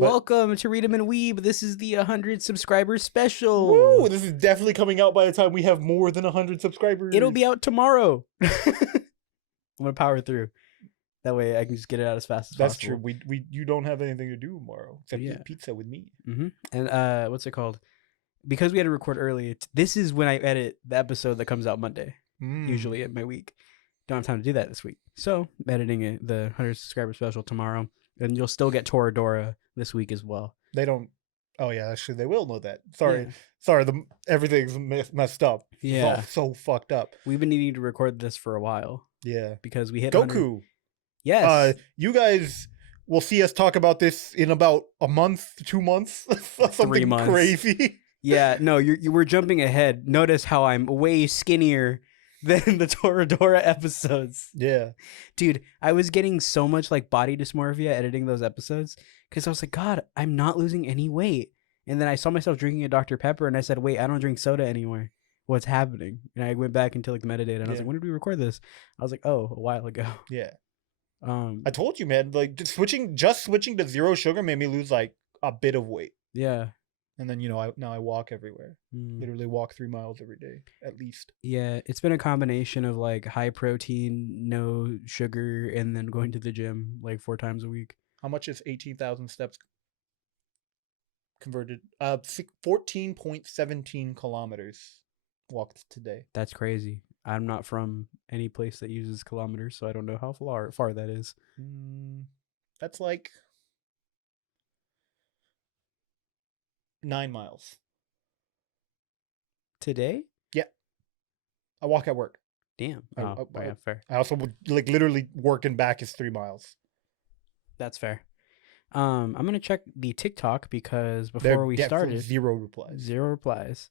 Welcome to Read 'em and Weeb. This is the 100 subscribers special. Woo! This is definitely coming out by the time we have more than 100 subscribers. It'll be out tomorrow. I'm gonna power through. That way I can just get it out as fast as That's possible. true. You don't have anything to do tomorrow except eat pizza with me. Mm-hmm. And what's it called? Because we had to record early, this is when I edit the episode that comes out Monday. Usually in my week. Don't have time to do that this week. So I'm editing the 100 subscriber special tomorrow. And you'll still get Toradora this week as well. They don't. Oh yeah, actually they will know that. Sorry. Everything's messed up. Yeah, it's all so fucked up. We've been needing to record this for a while. Yeah, because we hit Goku. 100. Yes. You guys will see us talk about this in about a month, 2 months, something 3 months. Crazy. Yeah, no, you were jumping ahead. Notice how I'm way skinnier than the Toradora episodes. Yeah. Dude, I was getting so much like body dysmorphia editing those episodes because I was like, God, I'm not losing any weight. And then I saw myself drinking a Dr. Pepper and I said, wait, I don't drink soda anymore. What's happening? And I went back into like the metadata and I was like, when did we record this? I was like, oh, a while ago. Yeah. I told you, man, like just switching to zero sugar made me lose like a bit of weight. Yeah. And then, now I walk everywhere. Literally walk 3 miles every day, at least. Yeah, it's been a combination of like high protein, no sugar, and then going to the gym like 4 times a week. How much is 18,000 steps converted? 14.17 kilometers walked today. That's crazy. I'm not from any place that uses kilometers, so I don't know how far that is. That's like 9 miles. Today? Yeah. I walk at work. Damn. Yeah, fair. I also would like literally working back is 3 miles. That's fair. I'm gonna check the TikTok because before we started, 0 replies. 0 replies.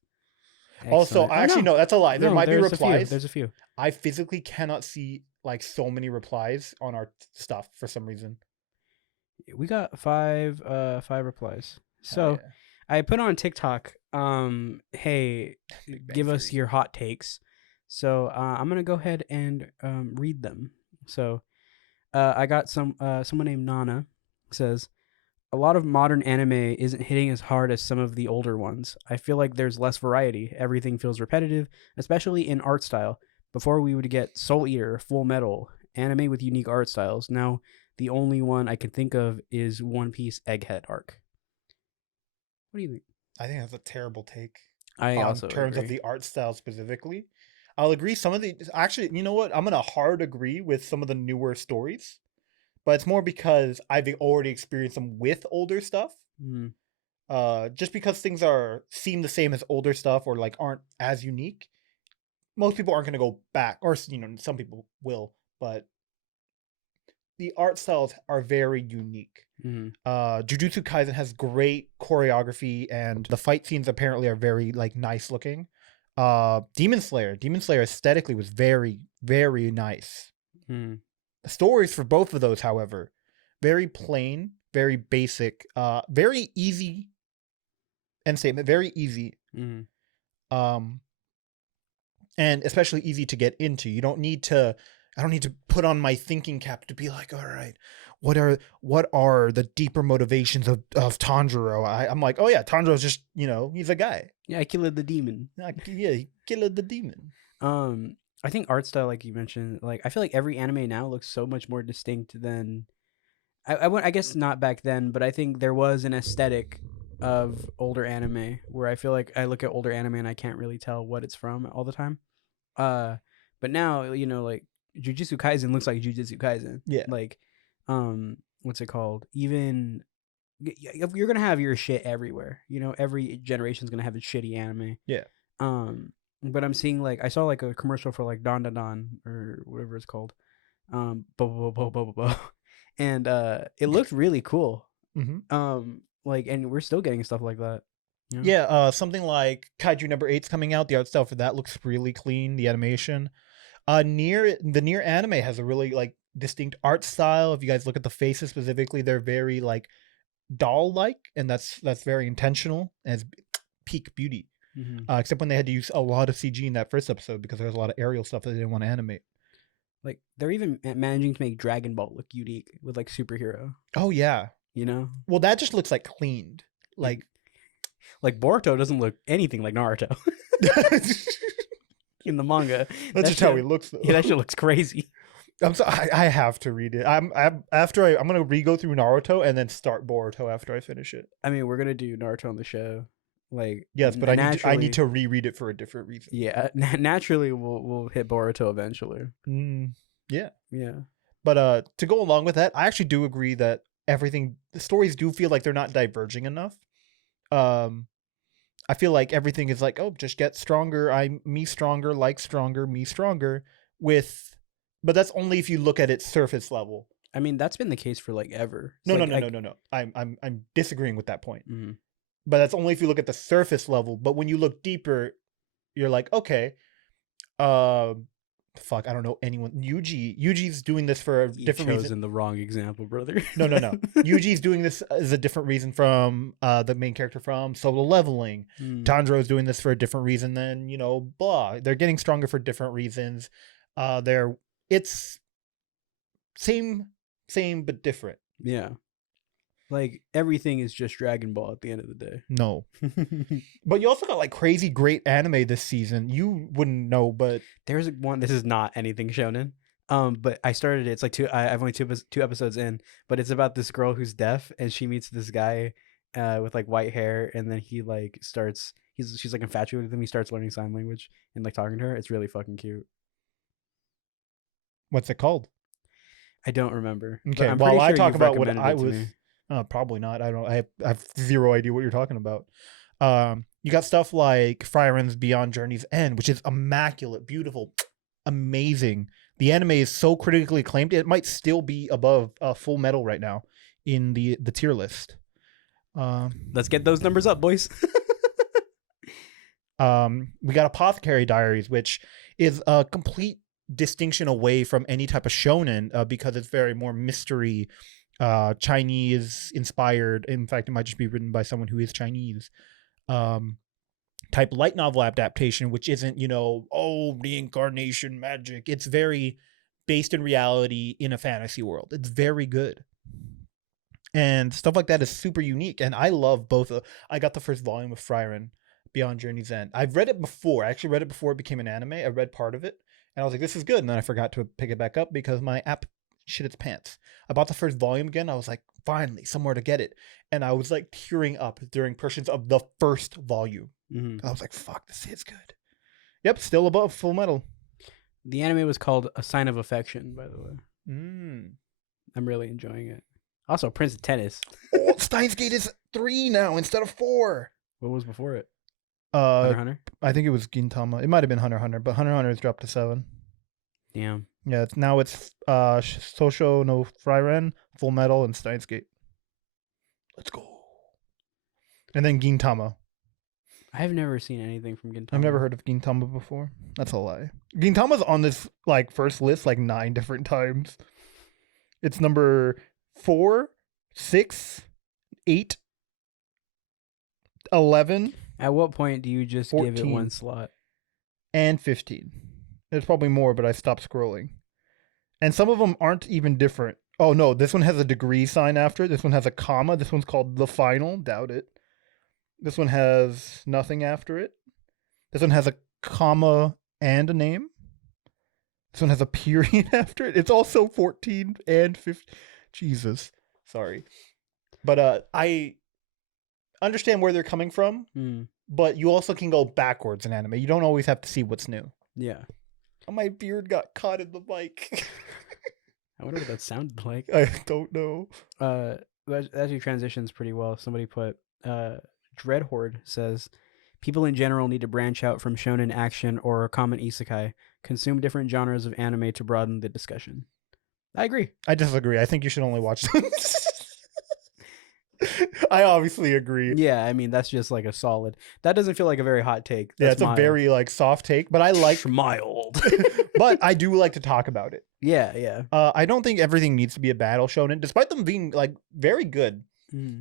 Excellent. Also, no, that's a lie. There might be replies. There's a few. I physically cannot see like so many replies on our stuff for some reason. We got 5 replies. So yeah. I put on TikTok, hey, give us your hot takes. So I'm gonna go ahead and read them. So I got someone named Nana says, a lot of modern anime isn't hitting as hard as some of the older ones. I feel like there's less variety. Everything feels repetitive, especially in art style. Before we would get Soul Eater, Full Metal, anime with unique art styles. Now the only one I can think of is One Piece Egghead arc. What do you think? I think that's a terrible take. I also in terms agree. of the art style specifically. I'll agree some of the actually, you know what? I'm gonna hard agree with some of the newer stories. But it's more because I've already experienced them with older stuff. Just because things seem the same as older stuff or like aren't as unique, most people aren't gonna go back, or some people will, but the art styles are very unique. Jujutsu Kaisen has great choreography and the fight scenes apparently are very like nice looking. Demon Slayer aesthetically was very, very nice. The stories for both of those, however, very plain, very basic, very easy end statement, very easy. And especially easy to get into. I don't need to put on my thinking cap to be like, all right, what are the deeper motivations of Tanjiro? I'm like, oh yeah, Tanjiro's just, he's a guy. Yeah, I killed the demon. Yeah, he killed the demon. I think art style, like you mentioned, like I feel like every anime now looks so much more distinct than I guess not back then, but I think there was an aesthetic of older anime where I feel like I look at older anime and I can't really tell what it's from all the time. But now, like Jujutsu Kaisen looks like Jujutsu Kaisen. Yeah. Like, what's it called? Even you're gonna have your shit everywhere. Every generation's gonna have a shitty anime. Yeah. But I'm seeing like I saw like a commercial for like Don or whatever it's called, and it looked really cool. Like, and we're still getting stuff like that. Yeah, something like Kaiju number 8's coming out. The art style for that looks really clean. The animation, the Nier anime has a really like distinct art style. If you guys look at the faces specifically, they're very like doll like, and that's very intentional as peak beauty. Except when they had to use a lot of CG in that first episode because there was a lot of aerial stuff that they didn't want to animate. Like they're even managing to make Dragon Ball look unique with like superhero. Oh yeah, you know? Well, that just looks like cleaned. Like Boruto doesn't look anything like Naruto in the manga. That's just how he looks, though. Yeah, that shit looks crazy. I have to read it. I'm gonna re-go through Naruto and then start Boruto after I finish it. I mean, we're gonna do Naruto on the show. Like, yes, but I need to reread it for a different reason. Yeah, naturally we'll hit Boruto eventually. Yeah. Yeah. But to go along with that, I actually do agree that the stories do feel like they're not diverging enough. I feel like everything is like, oh, just get stronger. Me stronger, me stronger. But that's only if you look at its surface level. I mean, that's been the case for like ever. No. I'm disagreeing with that point. Mm-hmm. But that's only if you look at the surface level. But when you look deeper, you're like, okay, fuck, I don't know anyone. Yuji's doing this for a different reason. Chosen the wrong example, brother. No. Yuji's doing this as a different reason from the main character from Solo Leveling. Tanjiro's doing this for a different reason than, blah. They're getting stronger for different reasons. It's same but different. Yeah. Like, everything is just Dragon Ball at the end of the day. No. But you also got like crazy great anime this season. You wouldn't know, but there's one. This is not anything shonen. But I started it. It's like I've only two episodes in, but it's about this girl who's deaf and she meets this guy with like white hair, and then he like starts she's like infatuated with him. He starts learning sign language and like talking to her. It's really fucking cute. What's it called? I don't remember. Okay, well, I talk about what I was. Probably not. I have zero idea what you're talking about. You got stuff like Fire Emblem's Beyond Journey's End, which is immaculate, beautiful, amazing. The anime is so critically acclaimed, it might still be above Full Metal right now in the tier list. Let's get those numbers up, boys. We got Apothecary Diaries, which is a complete distinction away from any type of shonen because it's very more mystery. Chinese inspired. In fact, it might just be written by someone who is Chinese. Type light novel adaptation, which isn't, reincarnation magic. It's very based in reality in a fantasy world. It's very good. And stuff like that is super unique. And I love both. I got the first volume of Frieren Beyond Journey's End. I've read it before. I actually read it before it became an anime. I read part of it and I was like, this is good. And then I forgot to pick it back up because my app shit its pants. I bought the first volume again. I was like, finally, somewhere to get it. And I was like tearing up during portions of the first volume. Mm-hmm. I was like, fuck, this is good. Yep, still above Full Metal. The anime was called A Sign of Affection, by the way. I'm really enjoying it. Also, Prince of Tennis. Oh, Steins Gate is 3 now instead of 4. What was before it? Hunter x Hunter? I think it was Gintama. It might have been Hunter x Hunter, but Hunter x Hunter has dropped to 7. Damn. Yeah, it's Shosho no Frieren, Full Metal, and Steins Gate. Let's go. And then Gintama. I've never seen anything from Gintama. I've never heard of Gintama before. That's a lie. Gintama's on this like first list like 9 different times. It's number 4, 6, 8, 11. At what point do you just 14, give it one slot? And 15. There's probably more, but I stopped scrolling. And some of them aren't even different. Oh, no, this one has a degree sign after it. This one has a comma. This one's called The Final. Doubt it. This one has nothing after it. This one has a comma and a name. This one has a period after it. It's also 14 and 15. Jesus. Sorry. But I understand where they're coming from, but you also can go backwards in anime. You don't always have to see what's new. Yeah. My beard got caught in the mic. I wonder what that sounded like. I don't know. Actually transitions pretty well. Somebody put Dreadhorde says people in general need to branch out from shonen action or a common isekai, consume different genres of anime to broaden the discussion. I agree. I disagree. I think you should only watch them. I obviously agree. Yeah, I mean that's just like a solid. That doesn't feel like a very hot take. That's it's mild. A very like soft take, but I like mild. But I do like to talk about it. Yeah, yeah. I don't think everything needs to be a battle shonen, despite them being like very good,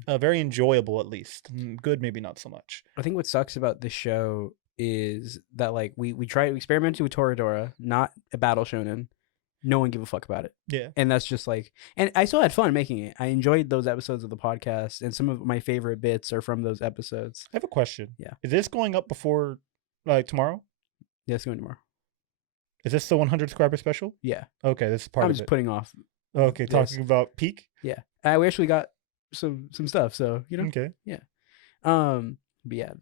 very enjoyable at least. Good, maybe not so much. I think what sucks about this show is that like we experimented with Toradora, not a battle shonen, no one gave a fuck about it. Yeah. And that's just like, and I still had fun making it. I enjoyed those episodes of the podcast, and some of my favorite bits are from those episodes. I have a question. Yeah. Is this going up before tomorrow? Yeah, it's going tomorrow. Is this the 100 subscriber special? Yeah. Okay, this is part I'm of just it. putting off. Okay, this. talking about peak? Yeah. We actually got some stuff, so, you know. Okay. Yeah. But yeah,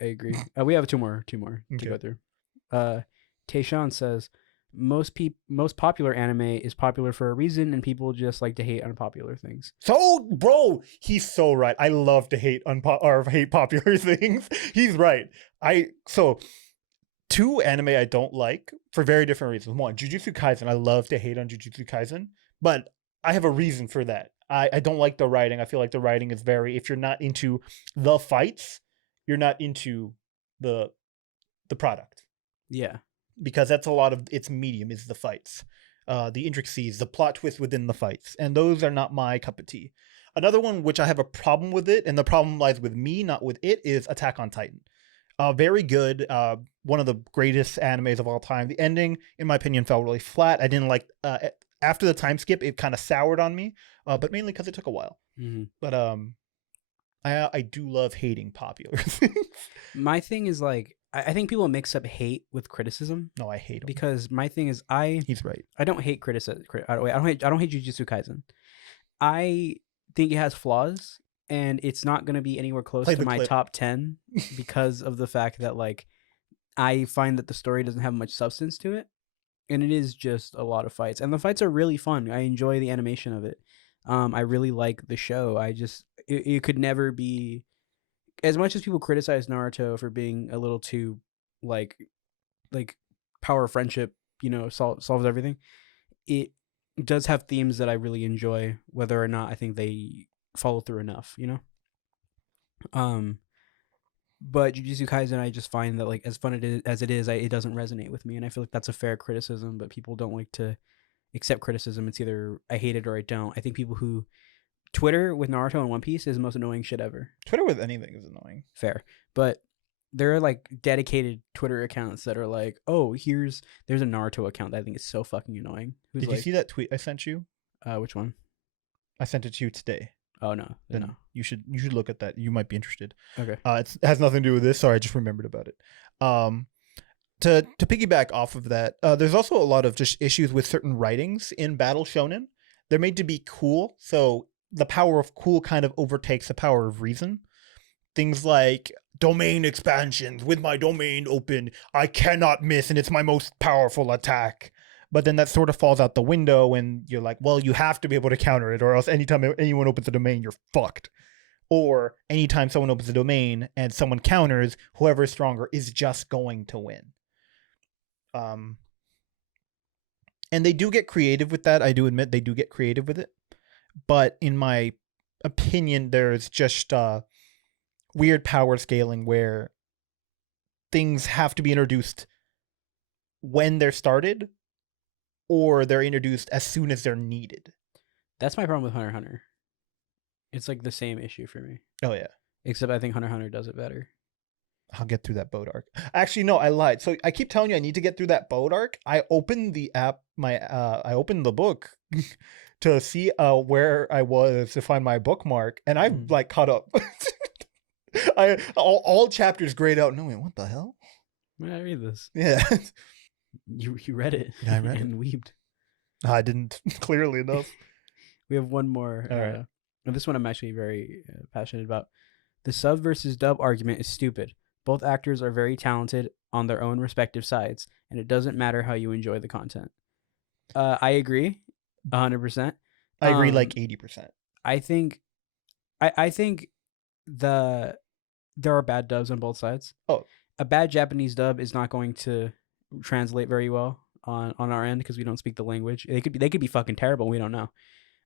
I agree. We have two more to go through. Tayshawn says most popular anime is popular for a reason, and people just like to hate unpopular things. So, bro, he's so right. I love to hate hate popular things. He's right. Two anime I don't like for very different reasons. One, Jujutsu Kaisen. I love to hate on Jujutsu Kaisen, but I have a reason for that. I don't like the writing. I feel like the writing is very, if you're not into the fights, you're not into the product. Yeah. Because that's a lot of its medium is the fights. The intricacies, the plot twist within the fights. And those are not my cup of tea. Another one which I have a problem with it, and the problem lies with me, not with it, is Attack on Titan. Very good. One of the greatest animes of all time. The ending, in my opinion, fell really flat. I didn't like after the time skip, it kind of soured on me, but mainly because it took a while. Mm-hmm. But I do love hating popular things. My thing is like, I think people mix up hate with criticism. No, I hate him. Because my thing is he's right. I don't hate criticism. I don't hate Jujutsu Kaisen. I think it has flaws, and it's not going to be anywhere close to my top 10 because of the fact that like I find that the story doesn't have much substance to it, and it is just a lot of fights, and the fights are really fun. I enjoy the animation of it. I really like the show. It could never be, as much as people criticize Naruto for being a little too like power of friendship, solves everything. It does have themes that I really enjoy, whether or not I think they follow through enough, But Jujutsu Kaisen, I just find that like as fun as it is, it doesn't resonate with me, and I feel like that's a fair criticism. But people don't like to accept criticism. It's either I hate it or I don't. I think people who Twitter with Naruto and One Piece is the most annoying shit ever. Twitter with anything is annoying. Fair, but there are like dedicated Twitter accounts that are like, oh, there's a Naruto account that I think is so fucking annoying. Did you see that tweet I sent you? Which one? I sent it to you today. Oh no, then no. You should look at that. You might be interested. Okay. It has nothing to do with this. Sorry, I just remembered about it. To piggyback off of that, there's also a lot of just issues with certain writings in Battle Shonen. They're made to be cool, so the power of cool kind of overtakes the power of reason. Things like domain expansions. With my domain open, I cannot miss, and it's my most powerful attack. But then that sort of falls out the window, and you're like, well, you have to be able to counter it, or else anytime anyone opens a domain, you're fucked. Or anytime someone opens a domain and someone counters, whoever is stronger is just going to win. And they do get creative with that. I do admit they do get creative with it. But in my opinion, there's just weird power scaling where things have to be introduced when they're started, or they're introduced as soon as they're needed. That's my problem with Hunter x Hunter. It's like the same issue for me. Oh yeah. Except I think Hunter x Hunter does it better. I'll get through that boat arc. Actually, no, I lied. So I keep telling you I need to get through that boat arc. I opened the app, I opened the book to see where I was to find my bookmark, and I've like caught up. all chapters grayed out. No, wait, what the hell? When I read this. Yeah. You read it. Yeah, I read and weeped. I didn't clearly enough. We have one more. All right. And this one I'm actually very passionate about. The sub versus dub argument is stupid. Both actors are very talented on their own respective sides, and it doesn't matter how you enjoy the content. I agree, 100%. I agree, like 80%. I think there are bad dubs on both sides. Oh, a bad Japanese dub is not going to translate very well on our end because we don't speak the language. They could be fucking terrible. We don't know.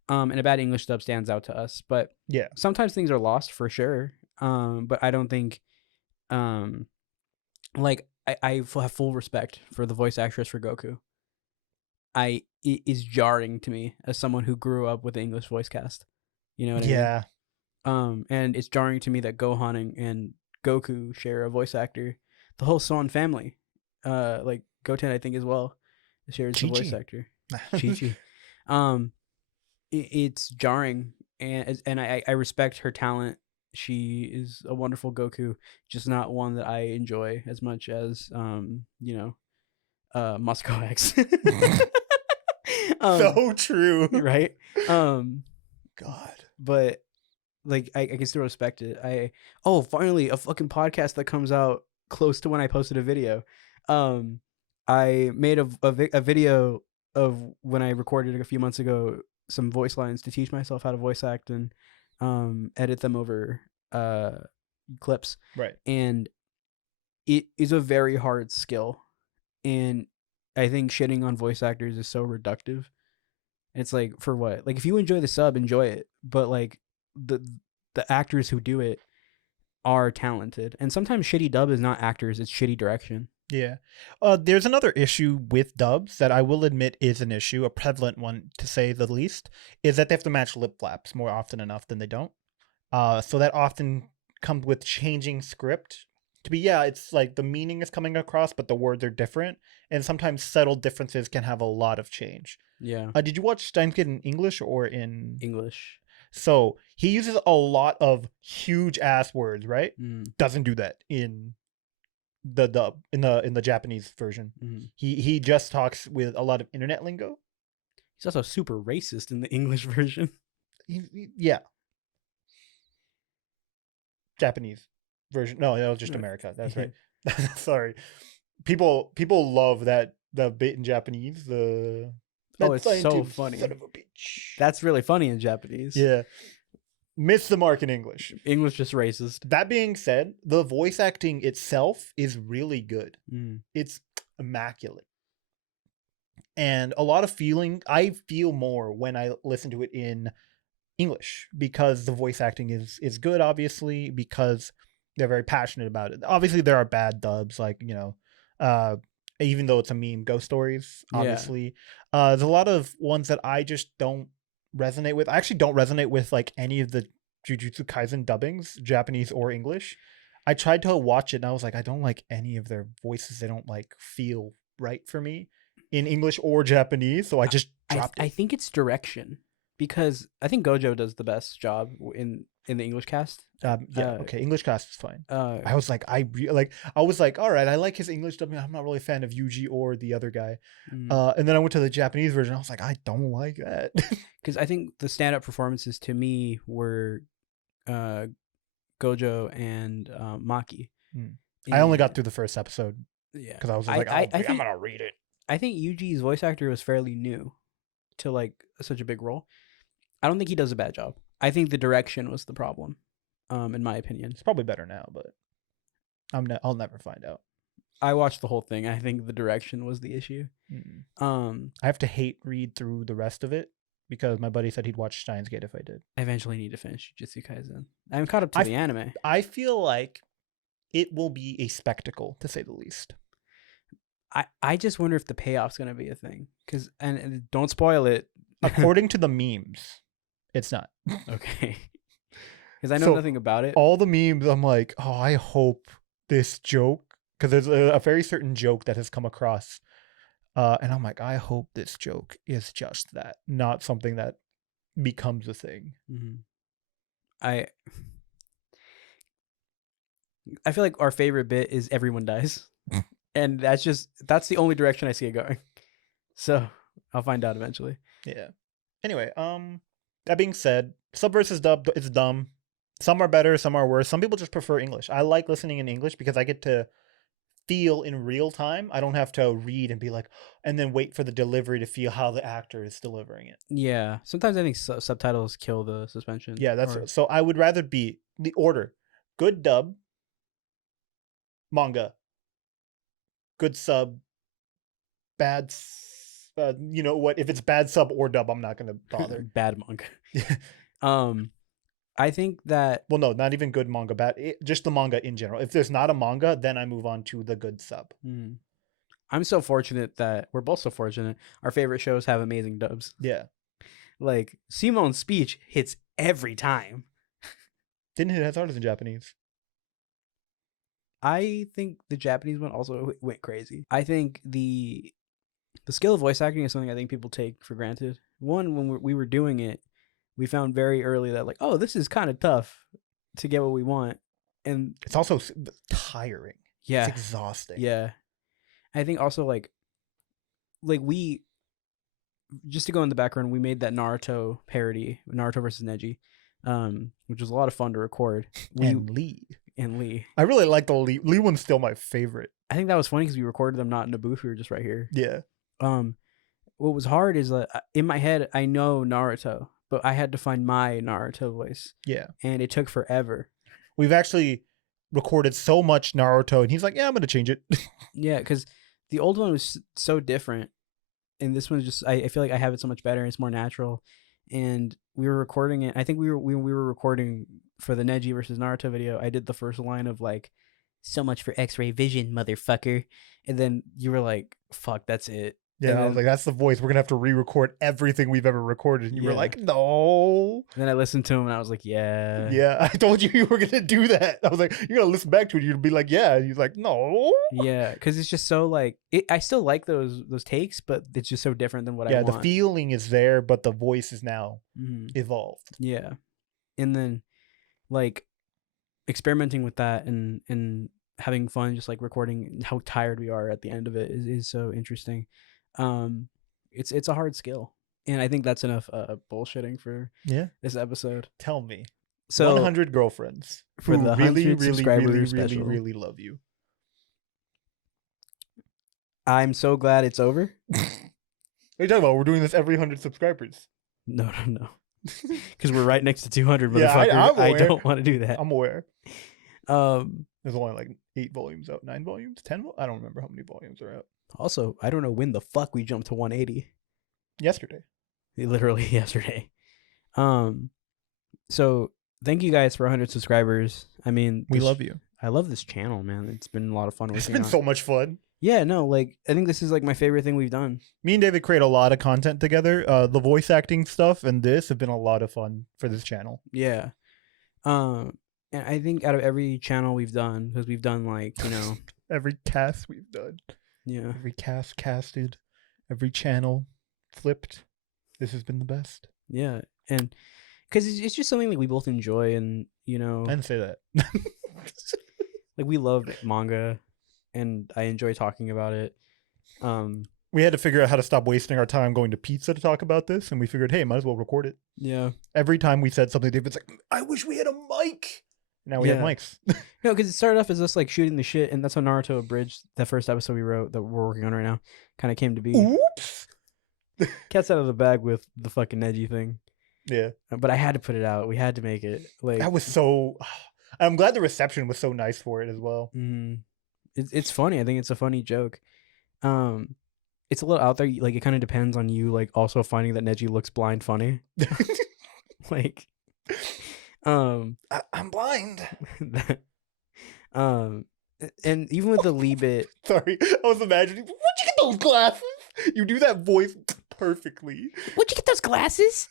And a bad English dub stands out to us. But yeah, sometimes things are lost for sure. But I don't think, like I have full respect for the voice actress for Goku. It is jarring to me as someone who grew up with the English voice cast. You know what I mean? Yeah. And it's jarring to me that Gohan and Goku share a voice actor. The whole Son family, like Goten, I think as well, shares a voice actor. Chi Chi. It's jarring, and I respect her talent. She is a wonderful Goku, just not one that I enjoy as much as Moscow X. So true. Right? God. But like I can still respect it. Finally a fucking podcast that comes out close to when I posted a video. I made a video of when I recorded a few months ago some voice lines to teach myself how to voice act and edit them over clips. Right. And it is a very hard skill, and I think shitting on voice actors is so reductive. It's like, for what? Like, if you enjoy the sub, enjoy it, but like the the actors who do it are talented, and sometimes shitty dub is not actors, it's shitty direction. Yeah. There's another issue with dubs that I will admit is an issue, a prevalent one to say the least, is that they have to match lip flaps more often enough than they don't. So that often comes with changing script to be, it's like the meaning is coming across, but the words are different, and sometimes subtle differences can have a lot of change. Yeah. Did you watch Steins Gate in English or in English? So he uses a lot of huge ass words, right? Doesn't do that in the dub in the Japanese version. He just talks with a lot of internet lingo. He's also super racist in the English version. Yeah. Japanese version. No, that was just America. That's right. Sorry. People love that the bit in Japanese. It's so funny. Son of a bitch. That's really funny in Japanese. Yeah. Missed the mark in English. English just racist. That being said, the voice acting itself is really good. It's immaculate. And a lot of I feel more when I listen to it in English because the voice acting is good, obviously, because they're very passionate about it. Obviously, there are bad dubs, like, even though it's a meme, Ghost Stories, obviously. There's a lot of ones that I just don't resonate with. I actually don't resonate with like any of the Jujutsu Kaisen dubbings, Japanese or English. I tried to watch it and I was like, I don't like any of their voices. They don't like feel right for me in English or Japanese, so I just dropped it. I think it's direction, because I think Gojo does the best job in the English cast. Okay, English cast is fine. I was like, I was like, all right, I like his English dubbing. I'm not really a fan of Yuji or the other guy. And then I went to the Japanese version. I was like, I don't like that. Because I think the stand-up performances to me were Gojo and Maki. I only got through the first episode. Yeah, because I was like, I'm gonna read it. I think Yuji's voice actor was fairly new to like such a big role. I don't think he does a bad job. I think the direction was the problem, in my opinion. It's probably better now, but I'll never find out. I watched the whole thing. I think the direction was the issue. I have to read through the rest of it because my buddy said he'd watch Steins Gate if I did. I eventually need to finish Jujutsu Kaisen. I'm caught up to the anime. I feel like it will be a spectacle, to say the least. I just wonder if the payoff's going to be a thing. And don't spoil it. According to the memes, it's not. Okay. Because I know nothing about it. All the memes, I'm like, oh, I hope this joke, because there's a very certain joke that has come across. And I'm like, I hope this joke is just that, not something that becomes a thing. I feel like our favorite bit is everyone dies. And that's the only direction I see it going. So I'll find out eventually. Yeah. Anyway, that being said, sub versus dub is dumb. Some are better, some are worse. Some people just prefer English. I like listening in English because I get to feel in real time. I don't have to read and be like, and then wait for the delivery to feel how the actor is delivering it. Yeah. Sometimes I think subtitles kill the suspension. Yeah, so I would rather be the order: good dub, manga, good sub, bad. If it's bad sub or dub, I'm not gonna bother. Bad manga. I think that... Well, no, not even good manga, bad. Just the manga in general. If there's not a manga, then I move on to the good sub. I'm so fortunate that... We're both so fortunate. Our favorite shows have amazing dubs. Yeah. Like, Simone's speech hits every time. Didn't hit as hard as in Japanese. I think the Japanese one also went crazy. I think the The skill of voice acting is something I think people take for granted. One, when we were doing it, we found very early that like, oh, this is kind of tough to get what we want, and it's also tiring. Yeah, it's exhausting. Yeah, I think also like we, just to go in the background, we made that Naruto parody, Naruto versus Neji, which was a lot of fun to record. And Lee. I really like the Lee one's still my favorite. I think that was funny because we recorded them not in a booth, we were just right here. Yeah. What was hard is that in my head I know Naruto, but I had to find my Naruto voice. Yeah. And it took forever. We've actually recorded so much Naruto, and he's like, yeah, I'm gonna change it. Yeah, because the old one was so different, and this one's just I feel like I have it so much better and it's more natural. And we were recording it. I think we were recording for the Neji versus Naruto video. I did the first line of like, so much for X-ray vision, motherfucker. And then you were like, fuck, that's it. Yeah, I was like, that's the voice. We're gonna have to re-record everything we've ever recorded. And you were like, no. And then I listened to him and I was like, yeah. Yeah, I told you were gonna do that. I was like, you're gonna listen back to it. You'd be like, yeah. And he's like, no. Yeah, because it's just so like I still like those takes, but it's just so different than what I want. Yeah, the feeling is there, but the voice is now evolved. Yeah, and then like experimenting with that and having fun, just like recording how tired we are at the end of it is so interesting. It's a hard skill, and I think that's enough bullshitting for this episode. Tell me, so 100 girlfriends for the really really love you. I'm so glad it's over. What are you talking about? We're doing this every 100 subscribers. No, because we're right next to 200, motherfucker. Yeah, I don't want to do that. I'm aware. There's only like 8 volumes out, 9 volumes, 10. I don't remember how many volumes are out. Also, I don't know when the fuck we jumped to 180. Yesterday. Literally yesterday. So thank you guys for 100 subscribers. I mean, we love you. I love this channel, man. It's been a lot of fun. It's been so much fun. Yeah, no, like I think this is like my favorite thing we've done. Me and David create a lot of content together. The voice acting stuff and this have been a lot of fun for this channel. Yeah. And I think out of every channel we've done, because we've done like, you know, every cast we've done. Yeah. Every cast casted, every channel flipped. This has been the best. Yeah. And because it's just something that we both enjoy, and, you know. I didn't say that. Like, we love manga, and I enjoy talking about it. We had to figure out how to stop wasting our time going to pizza to talk about this, and we figured, hey, might as well record it. Yeah. Every time we said something, David's like, I wish we had a mic. Now we have mics. No, because it started off as us like shooting the shit, and that's how Naruto Abridged, that first episode we wrote that we're working on right now, kind of came to be. Oops. Cat's out of the bag with the fucking Neji thing. Yeah. But I had to put it out. We had to make it. Like, that was so. I'm glad the reception was so nice for it as well. It's funny. I think it's a funny joke. It's a little out there. Like, it kind of depends on you. Like, also finding that Neji looks blind funny. Like. I'm blind. And even with the Lee bit. Sorry, I was imagining. Where'd you get those glasses? You do that voice perfectly. Where'd you get those glasses?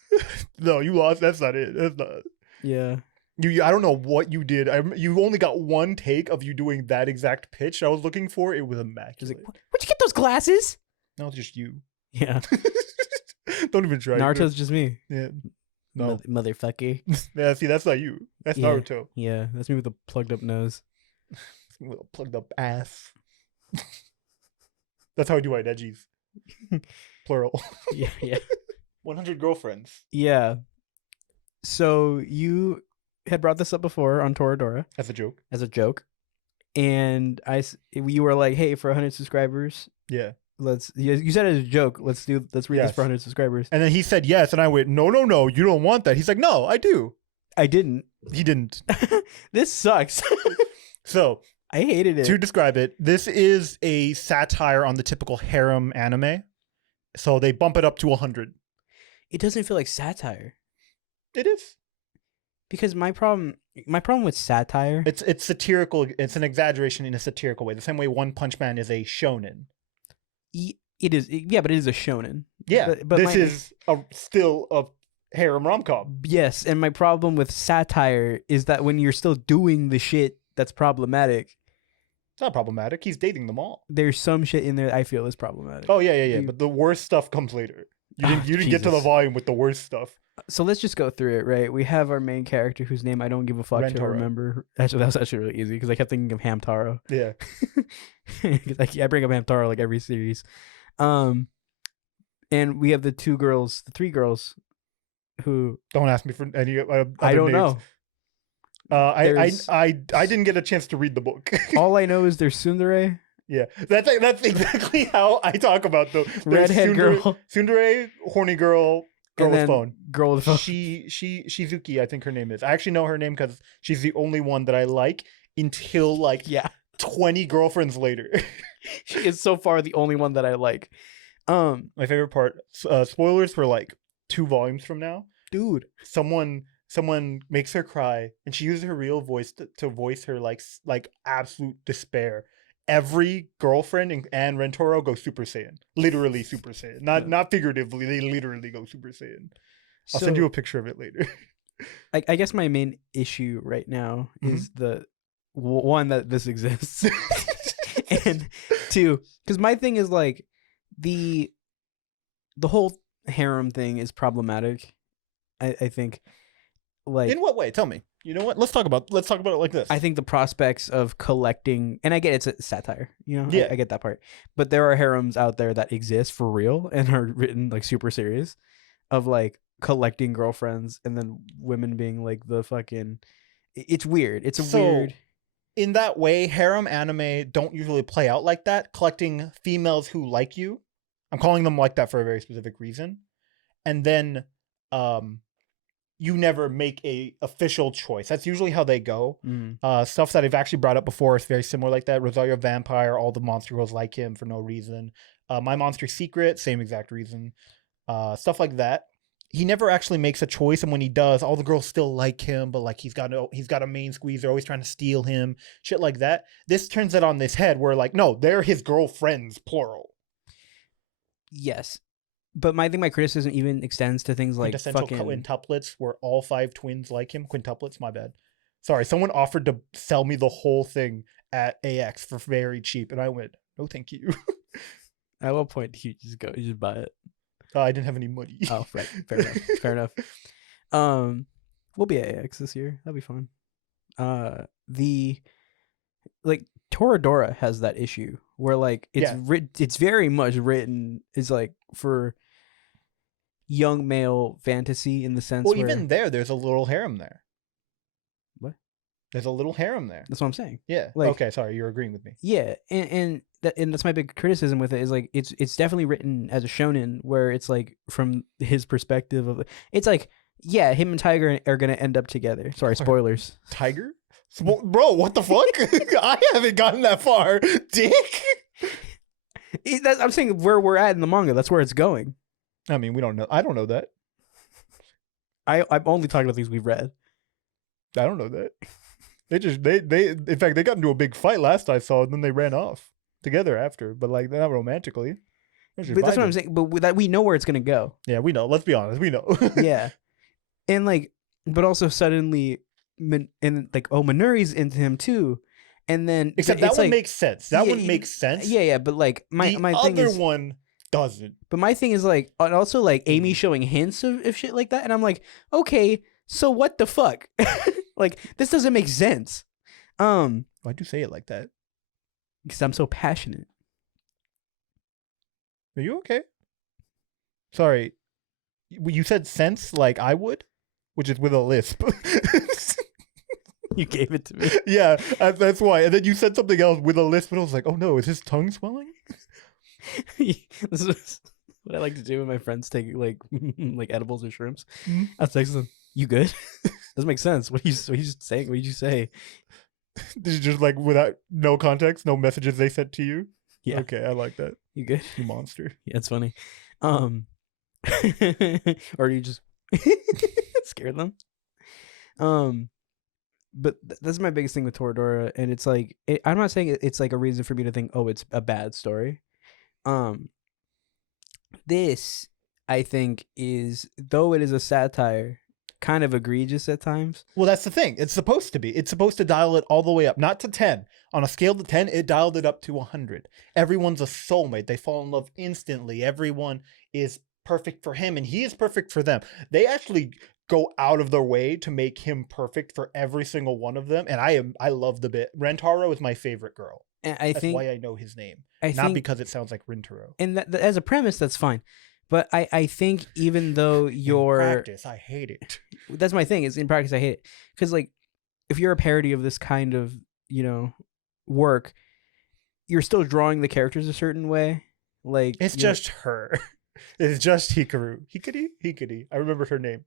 No, you lost. That's not it. That's not. Yeah. I don't know what you did. You only got one take of you doing that exact pitch I was looking for. It was immaculate. Like, where'd you get those glasses? No, it's just you. Yeah. Don't even try. Naruto's just me. Yeah. No. Motherfucker. Yeah, see, that's not you. That's Naruto. Yeah, that's me with a plugged up nose. With a plugged up ass. That's how I do my Nejis. Plural. Yeah. 100 girlfriends. Yeah. So you had brought this up before on Toradora. As a joke. And you were like, hey, for 100 subscribers. Yeah. You said it as a joke. Let's read this for 100 subscribers. And then he said yes, and I went, no, you don't want that. He's like, no, I do. I didn't. He didn't. This sucks. So I hated it. To describe it, this is a satire on the typical harem anime. So they bump it up to 100. It doesn't feel like satire. It is. Because my problem with satire, it's satirical. It's an exaggeration in a satirical way. The same way One Punch Man is a shonen. It is, yeah, but it is a shonen. Yeah, but this is still a harem rom-com. Yes, and my problem with satire is that when you're still doing the shit that's problematic, not problematic. He's dating them all. There's some shit in there I feel is problematic. Oh yeah. But the worst stuff comes later. You didn't get to the volume with the worst stuff. So let's just go through it, right? We have our main character whose name I don't give a fuck to remember. Actually, that was actually really easy because I kept thinking of Hamtaro. Yeah. I bring up Hamtaro like every series. And we have the three girls who... Don't ask me for any other I don't names. know. I didn't get a chance to read the book. All I know is there's tsundere. Yeah, that's exactly how I talk about them. Redhead girl. Tsundere, horny girl. Girl with phone. Girl with phone. Shizuki, I think her name is. I actually know her name because she's the only one that I like until 20 girlfriends later. She is so far the only one that I like. My favorite part, spoilers for 2 volumes from now. Dude. Someone makes her cry and she uses her real voice to voice her like absolute despair. Every girlfriend and Rentaro go Super Saiyan. Literally Super Saiyan. Not figuratively. They literally go Super Saiyan. I'll send you a picture of it later. I guess my main issue right now is the one that this exists. And 2, because my thing is the whole harem thing is problematic. I think in what way? Tell me. You know what? Let's talk about it like this. I think the prospects of collecting, and I get it's a satire, Yeah. I get that part, but there are harems out there that exist for real and are written super serious, of collecting girlfriends and then women being the fucking. It's weird. It's weird. In that way, harem anime don't usually play out like that. Collecting females who like you, I'm calling them like that for a very specific reason, and then you never make a official choice. That's usually how they go. Stuff that I've actually brought up before is very similar like that. Rosario Vampire, all the monster girls like him for no reason. My Monster Secret, same exact reason. Stuff like that. He never actually makes a choice, and when he does, all the girls still like him, but he's got a main squeeze. They're always trying to steal him, shit like that. This turns it on this head where no, they're his girlfriends, plural. Yes. But my criticism even extends to things like fucking quintuplets, where all 5 twins like him. Quintuplets, my bad. Sorry, someone offered to sell me the whole thing at AX for very cheap, and I went, no, thank you. At what point do you just buy it? I didn't have any money. Oh, right. Fair enough. Fair enough. We'll be at AX this year. That'll be fun. The Toradora has that issue where it's very much written is for young male fantasy in the sense where even there's a little harem there. What? There's a little harem there. That's what I'm saying. Yeah. Okay, sorry, you're agreeing with me. Yeah, and that's my big criticism with it is it's definitely written as a shonen where it's from his perspective of it's yeah, him and Tiger are gonna end up together. Sorry, spoilers. Tiger? Bro, what the fuck? I haven't gotten that far, dick. I'm saying where we're at in the manga. That's where it's going. I mean, we don't know. I don't know that. I'm only talking about things we've read. I don't know that. They in fact they got into a big fight last I saw, and then they ran off together after, but not romantically. But that's what I'm saying. But that we know where it's gonna go. Yeah, we know. Let's be honest, we know. Yeah, and but also suddenly, Minuri's into him too, and then except that one makes sense. That one makes sense. Yeah, but my thing is, other one doesn't. But my thing is and also Amy showing hints of shit like that, and I'm okay, so what the fuck? This doesn't make sense. Why'd you say it like that? Because I'm so passionate. Are you okay? Sorry, you said sense like I would, which is with a lisp. You gave it to me. Yeah, that's why. And then you said something else with a lisp, and I was like, oh no, is his tongue swelling? This is what I like to do when my friends take edibles or shrooms. I'll text them, "You good?" Doesn't make sense. What are you saying? What did you say? This is just without no context, no messages they sent to you. Yeah. Okay, I like that. You good? You monster. Yeah, it's funny. Or you just scare them. But that's my biggest thing with Toradora, and it's I'm not saying it's a reason for me to think, oh, it's a bad story. This I think is, though it is a satire, kind of egregious at times. Well, that's the thing. It's supposed to be. It's supposed to dial it all the way up, not to 10. On a scale to 10, it dialed it up to 100. Everyone's a soulmate. They fall in love instantly. Everyone is perfect for him, and he is perfect for them. They actually go out of their way to make him perfect for every single one of them, and I love the bit. Rentaro is my favorite girl. And that's why I know his name, because it sounds like Rintaro. And that, as a premise, that's fine. But I think even though you're... In practice, I hate it. That's my thing, is in practice, I hate it. Because, like, if you're a parody of this kind of, work, you're still drawing the characters a certain way. Like, it's just her. It's just Hikaru. Hikari. I remember her name.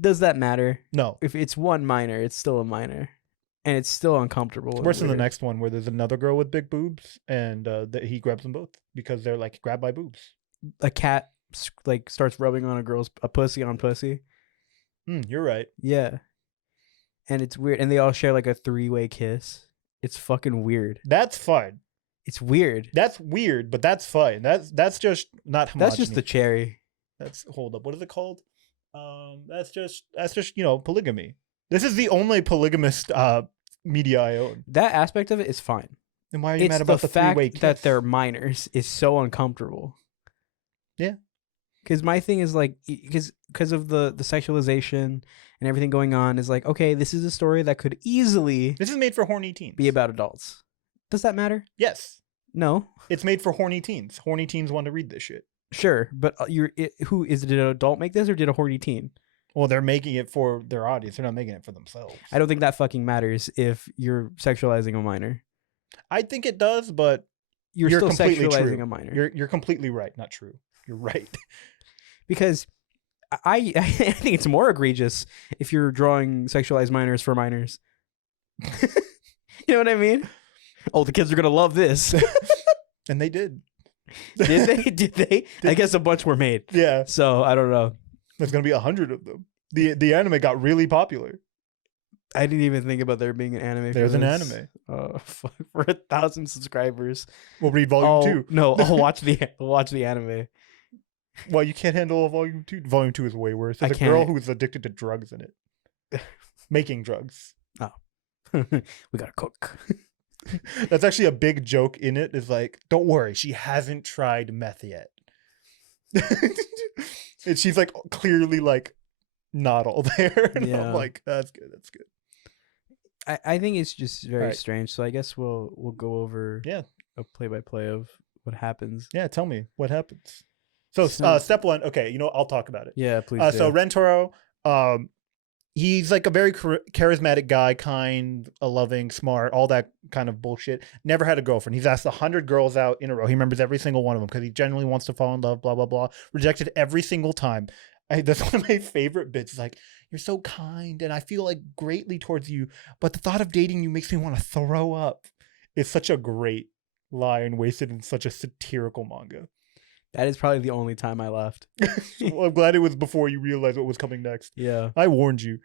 Does that matter? No. If it's one minor, it's still a minor. And it's still uncomfortable. It's worse than the next one where there's another girl with big boobs and he grabs them both because they're like, grab my boobs. A cat like starts rubbing on a pussy on pussy. You're right. Yeah. And it's weird. And they all share like a 3-way kiss. It's fucking weird. That's fine. It's weird. That's weird, but that's fine. That's just not homogeneous. That's just the cherry. Hold up. What is it called? That's just polygamy. This is the only polygamist media I own. That aspect of it is fine. Then why are you mad about the three-way kiss? That they're minors is so uncomfortable. Yeah. Because my thing is like, because of the sexualization and everything going on, is like, okay, this is a story that could easily... This is made for horny teens. ...be about adults. Does that matter? Yes. No. It's made for horny teens. Horny teens want to read this shit. Sure, but did an adult make this or did a horny teen? Well, they're making it for their audience. They're not making it for themselves. I don't think that fucking matters if you're sexualizing a minor. I think it does, but you're still completely sexualizing true. A minor. You're completely right. Not true. You're right. Because I think it's more egregious if you're drawing sexualized minors for minors. You know what I mean? Oh, the kids are gonna love this. And they did. Did they? Did they? I guess a bunch were made. Yeah. So I don't know. There's gonna be 100 of them. The anime got really popular. I didn't even think about there being an anime. There's an anime. Oh, fuck. For 1,000 subscribers. We'll read volume 2. No, I'll watch the anime. Well, you can't handle volume 2. Volume 2 is way worse. There's a girl who is addicted to drugs in it. Making drugs. Oh. We gotta cook. That's actually a big joke in it. Is like, don't worry, she hasn't tried meth yet. And she's like clearly like not all there. And yeah. I'm like, that's good. That's good. I think it's just very strange. So I guess we'll go over a play-by-play of what happens. Yeah, tell me what happens. So step 1, okay, I'll talk about it. Yeah, please. So Rentaro, he's like a very charismatic guy, kind, loving, smart, all that kind of bullshit. Never had a girlfriend. He's asked 100 girls out in a row. He remembers every single one of them because he genuinely wants to fall in love, blah, blah, blah. Rejected every single time. That's one of my favorite bits. It's like, you're so kind and I feel like greatly towards you, but the thought of dating you makes me want to throw up. It's such a great line wasted in such a satirical manga. That is probably the only time I laughed. Well, I'm glad it was before you realized what was coming next. Yeah. I warned you.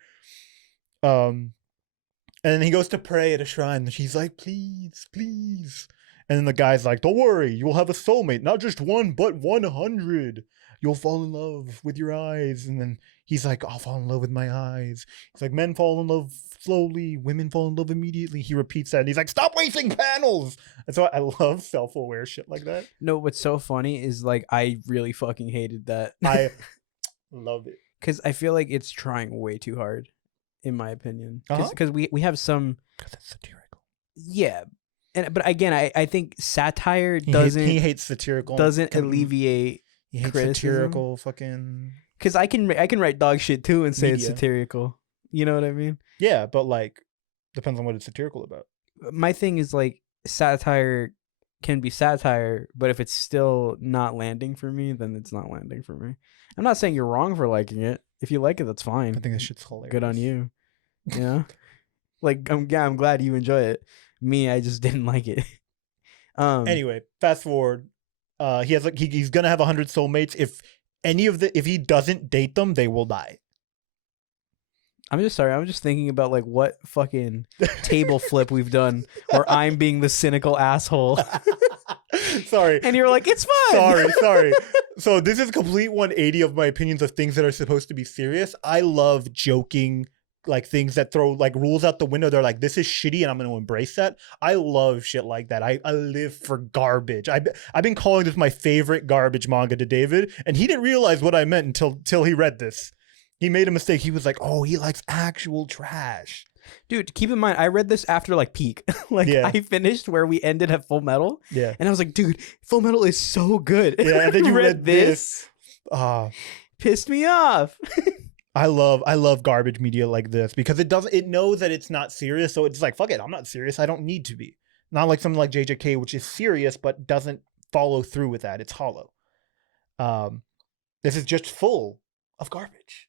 And then he goes to pray at a shrine and she's like, please, please. And then the guy's like, don't worry, you'll have a soulmate, not just one, but 100. You'll fall in love with your eyes. And then he's like, I'll fall in love with my eyes. He's like, men fall in love slowly, women fall in love immediately. He repeats that and he's like, stop wasting panels. And so I love self-aware shit like that. No, what's so funny is like I really fucking hated that. I love it. Because I feel like it's trying way too hard, in my opinion. Because Uh-huh. we have some... Because it's satirical. Yeah. But again, I think satire He hates satirical. Doesn't alleviate He hates criticism. satirical fucking... Because I can write dog shit too and say it's Media. satirical. You know what I mean? Yeah, but like, depends on what it's satirical about. My thing is like, satire can be satire, but if it's still not landing for me, then it's not landing for me. I'm not saying you're wrong for liking it. If you like it, that's fine. I think this shit's hilarious. Good on you. Yeah. Like, I'm glad you enjoy it. Me, I just didn't like it. Anyway, fast forward. He's gonna have 100 soulmates. If he doesn't date them, they will die. I'm just sorry. I'm just thinking about like what fucking table flip we've done where I'm being the cynical asshole. Sorry. And you're like, it's fine. Sorry. So this is a complete 180 of my opinions of things that are supposed to be serious. I love joking, like things that throw like rules out the window. They're like, this is shitty and I'm going to embrace that. I love shit like that. I live for garbage. I've been calling this my favorite garbage manga to David, and he didn't realize what I meant until he read this. He made a mistake. He was like, oh, he likes actual trash. Dude, keep in mind, I read this after like peak. I finished where we ended at Full Metal. Yeah. And I was like, dude, Full Metal is so good. Yeah, and then you read this. Pissed me off. I love garbage media like this because it knows that it's not serious, so it's like, fuck it, I'm not serious. I don't need to be. Not like something like JJK, which is serious but doesn't follow through with that. It's hollow. This is just full of garbage.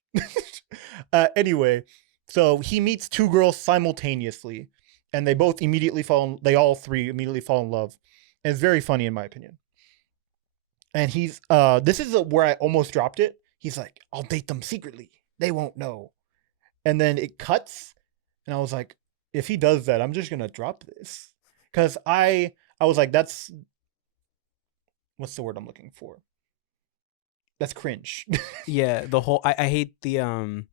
Anyway, so he meets two girls simultaneously, and they all three immediately fall in love. And it's very funny in my opinion. And he's this is where I almost dropped it. He's like, I'll date them secretly. They won't know. And then it cuts, and I was like, if he does that, I'm just gonna drop this. Cause I was like, that's what's the word I'm looking for? That's cringe. Yeah, the whole I hate the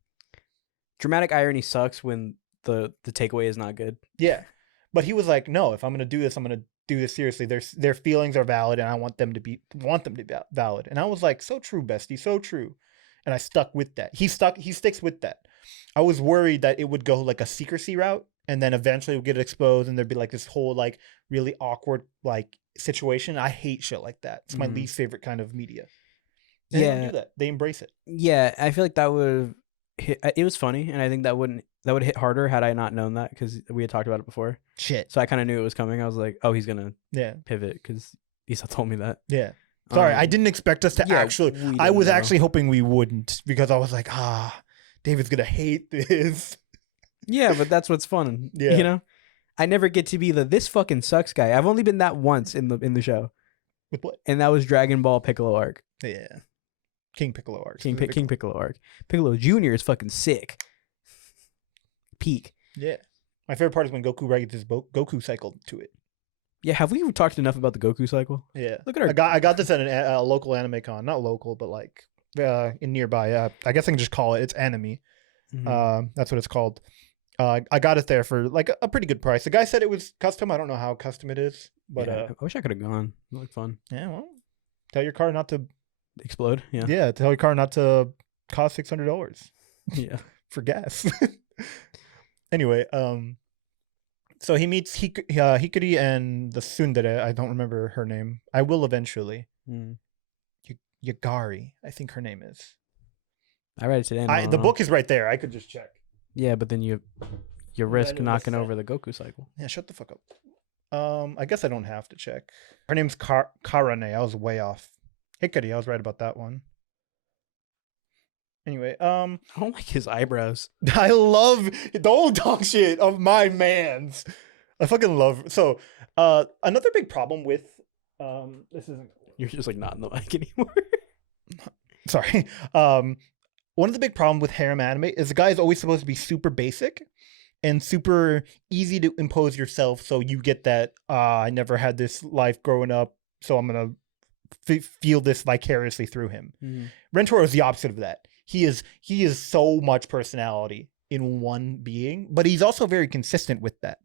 dramatic irony sucks when the takeaway is not good. Yeah. But he was like, no, if I'm gonna do this, I'm gonna do this seriously. Their feelings are valid, and I want them to be valid. And I was like, so true, bestie, so true. And I stuck with that. He sticks with that. I was worried that it would go like a secrecy route, and then eventually it would get exposed, and there'd be like this whole like really awkward like situation. I hate shit like that. It's my least favorite kind of media. They don't do that. They embrace it. Yeah, I feel like that would hit. It was funny, and I think that would hit harder had I not known that, because we had talked about it before. Shit. So I kind of knew it was coming. I was like, oh, he's gonna pivot, because Esau told me that. Yeah. Sorry, I didn't expect us to actually. I was actually hoping we wouldn't, because I was like, David's gonna hate this. Yeah, but that's what's fun. Yeah. You know, I never get to be this fucking sucks guy. I've only been that once in the show. With what? And that was Dragon Ball Piccolo arc. Yeah. King Piccolo arc. King Piccolo arc. Piccolo Jr. is fucking sick. Peak. Yeah. My favorite part is when Goku rides his Goku cycle to it. Yeah, have we talked enough about the Goku cycle? Yeah. Look at I got this at a local anime con. Not local, but like in nearby. I guess I can just call it. It's anime. Mm-hmm. That's what it's called. I got it there for like a pretty good price. The guy said it was custom. I don't know how custom it is, but I wish I could have gone. It looked fun. Yeah, well, tell your car not to explode. Yeah. Yeah, tell your car not to cost $600. Yeah. For gas. Anyway, so he meets Hikari and the tsundere. I don't remember her name. I will eventually. Yagari, I think her name is. I read it today. The book is right there. I could just check. Yeah, but then you risk knocking over the Goku cycle. Yeah, shut the fuck up. I guess I don't have to check. Her name's Karane. I was way off. Hikari, I was right about that one. Anyway, I don't like his eyebrows. I love don't talk shit of my man's. I fucking love. So, another big problem with this isn't. You're just like not in the mic anymore. Sorry. One of the big problems with harem anime is the guy is always supposed to be super basic and super easy to impose yourself. So you get that I never had this life growing up, so I'm gonna feel this vicariously through him. Rentaro is the opposite of that. He is so much personality in one being, but he's also very consistent with that,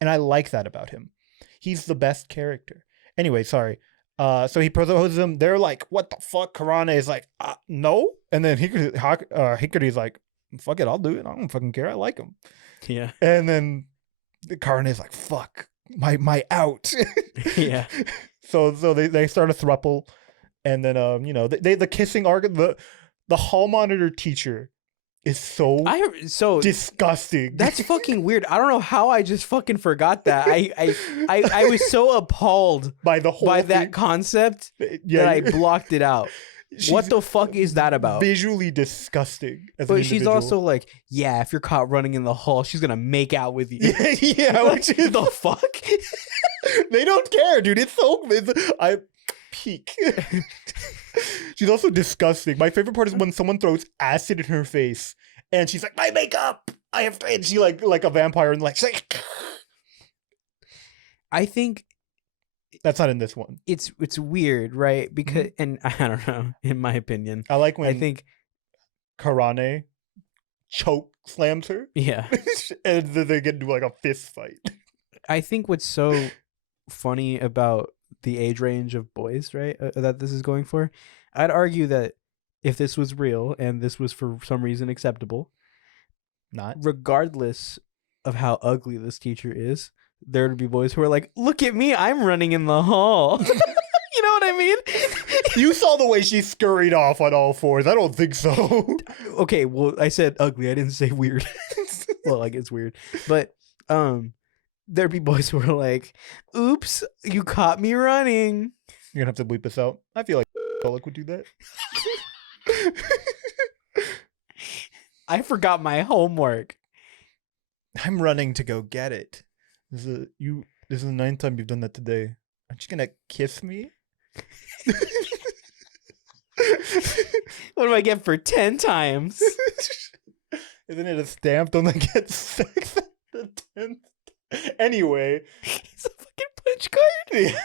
and I like that about him. He's the best character. Anyway, sorry. So he proposes him. They're like, "What the fuck?" Karane is like, "No," and then Hikari's like, "Fuck it, I'll do it. I don't fucking care. I like him." Yeah. And then Karane is like, "Fuck, my out." Yeah. So they start a throuple, and then the kissing arc. The hall monitor teacher is so disgusting. That's fucking weird. I don't know how I just fucking forgot that. I was so appalled by that concept that I blocked it out. What the fuck is that about? Visually disgusting. But she's also like, yeah, if you're caught running in the hall, she's gonna make out with you. Yeah, which is the fuck? They don't care, dude. I peak. She's also disgusting. My favorite part is when someone throws acid in her face, and she's like, "My makeup, I have," and she like a vampire, and like, I think That's not in this one. It's weird, right? Because and I don't know, in my opinion. I like when I think Karane choke slams her. Yeah. And then they get into like a fist fight. I think what's so funny about the age range of boys, right, that this is going for, I'd argue that if this was real and this was for some reason acceptable, regardless of how ugly this teacher is, there would be boys who are like, look at me, I'm running in the hall. You know what I mean? You saw the way she scurried off on all fours. I don't think so. Okay, well, I said ugly. I didn't say weird. Well, like, it's weird. But there'd be boys who are like, oops, you caught me running. You're going to have to bleep this out. I feel like Alec would do that. I forgot my homework. I'm running to go get it. This is the 9th time you've done that today. Aren't you gonna kiss me? What do I get for 10 times? Isn't it a stamp? Don't I get 6 at the 10th? Anyway. It's a fucking punch card. Yeah.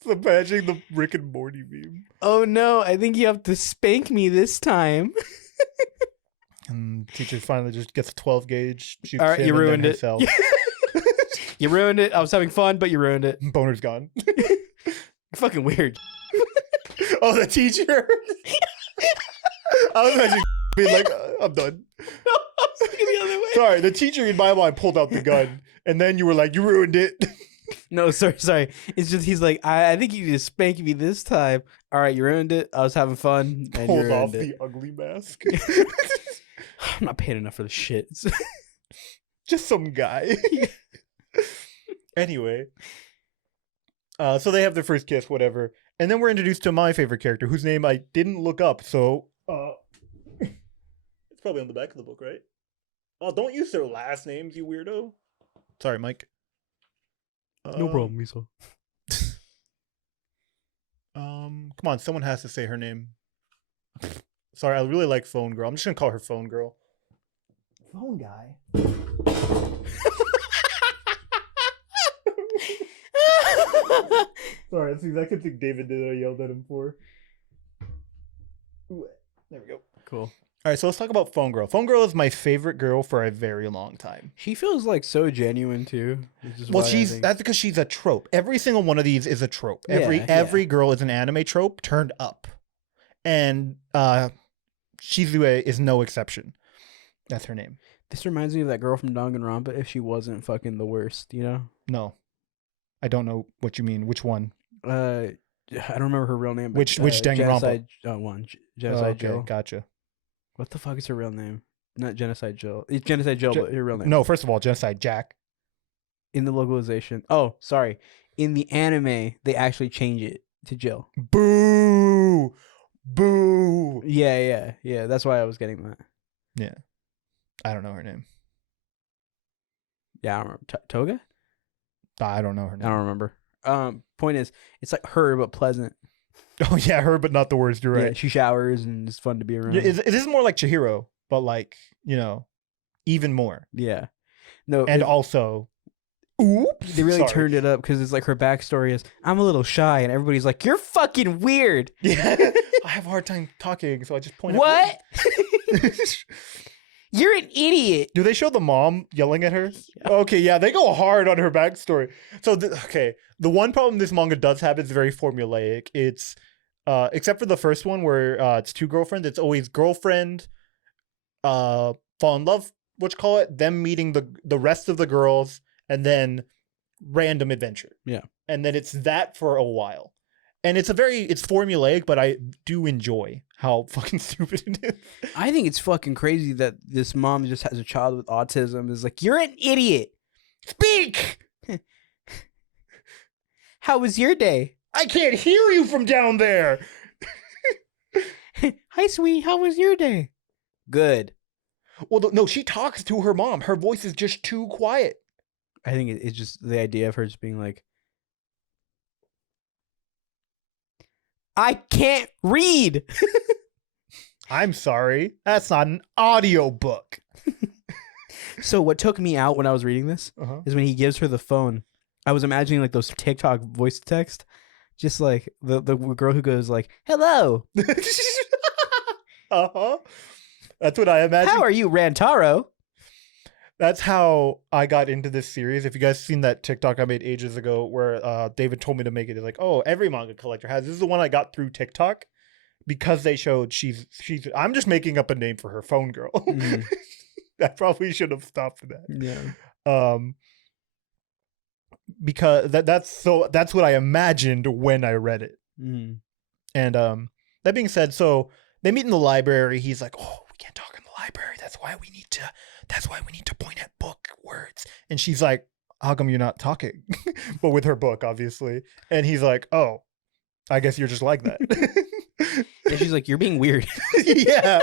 It's imagining the Rick and Morty meme. Oh no, I think you have to spank me this time. And teacher finally just gets a 12 gauge. Shoots all right, you ruined it. You ruined it. I was having fun, but you ruined it. Boner's gone. Fucking weird. Oh, the teacher? I was imagining being like, I'm done. No, I was thinking the other way. Sorry, the teacher in my mind pulled out the gun, and then you were like, you ruined it. No, sorry. It's just he's like, I think you need to spank me this time. All right, you ruined it. I was having fun. And pulled off the ugly mask. I'm not paying enough for the shit. Just some guy. Anyway. So they have their first kiss, whatever. And then we're introduced to my favorite character, whose name I didn't look up, so it's probably on the back of the book, right? Oh, don't use their last names, you weirdo. Sorry, Mike. No problem, Esau. Come on, someone has to say her name. Sorry, I really like Phone Girl. I'm just gonna call her Phone Girl. Phone Guy. Sorry, that's the exact thing David did that I yelled at him for. Ooh, there we go. Cool. All right, so let's talk about Phone Girl. Phone Girl is my favorite girl for a very long time. She feels like so genuine too. Well, that's because she's a trope. Every single one of these is a trope. Every girl is an anime trope turned up, and Shizue is no exception. That's her name. This reminds me of that girl from Danganronpa. If she wasn't fucking the worst, you know? No, I don't know what you mean. Which one? I don't remember her real name. But, which Danganronpa? Genocide Jill. Gotcha. What the fuck is her real name? Not Genocide Jill. It's Genocide Jill, but her real name. No, first of all, Genocide Jack. In the localization. Oh, sorry. In the anime, they actually change it to Jill. Boo! Boo! Yeah. That's why I was getting that. Yeah. I don't know her name. Yeah, I don't remember. Toga? I don't know her name. I don't remember. Point is, it's like her, but pleasant. Oh, yeah, her, but not the worst. You're right. Yeah, she showers and it's fun to be around. Yeah, this is more like Chihiro, but like, even more. Yeah. No, and also, oops. They really turned it up because it's like her backstory is, I'm a little shy, and everybody's like, you're fucking weird. Yeah. I have a hard time talking, so I just point what? You're an idiot. Do they show the mom yelling at her? Yeah. Okay, yeah, they go hard on her backstory. So, the one problem this manga does have is very formulaic. It's, except for the first one where it's two girlfriends, it's always girlfriend, fall in love, what you call it, them meeting the rest of the girls, and then random adventure. Yeah. And then it's that for a while. And it's formulaic, but I do enjoy how fucking stupid it is. I think it's fucking crazy that this mom just has a child with autism. Is like, you're an idiot. Speak! How was your day? I can't hear you from down there. Hi, sweetie. How was your day? Good. Well, no, she talks to her mom. Her voice is just too quiet. I think it's just the idea of her just being like, I can't read. I'm sorry. That's not an audiobook. So what took me out when I was reading this is when he gives her the phone I was imagining like those TikTok voice text, just like the girl who goes like, "Hello, uh-huh. That's what I imagine. how are you, Rantaro?" That's how I got into this series. If you guys seen that TikTok I made ages ago where David told me to make it, it's like, oh, every manga collector has. This is the one I got through TikTok because they showed she's I'm just making up a name for her, phone girl. I probably should have stopped that. Yeah. Because that's what I imagined when I read it. And that being said, so they meet in the library. He's like, oh, we can't talk in the library. That's why we need to point at book words. And she's like, how come you're not talking? But with her book, obviously. And he's like, oh, I guess you're just like that. And she's like, you're being weird. Yeah.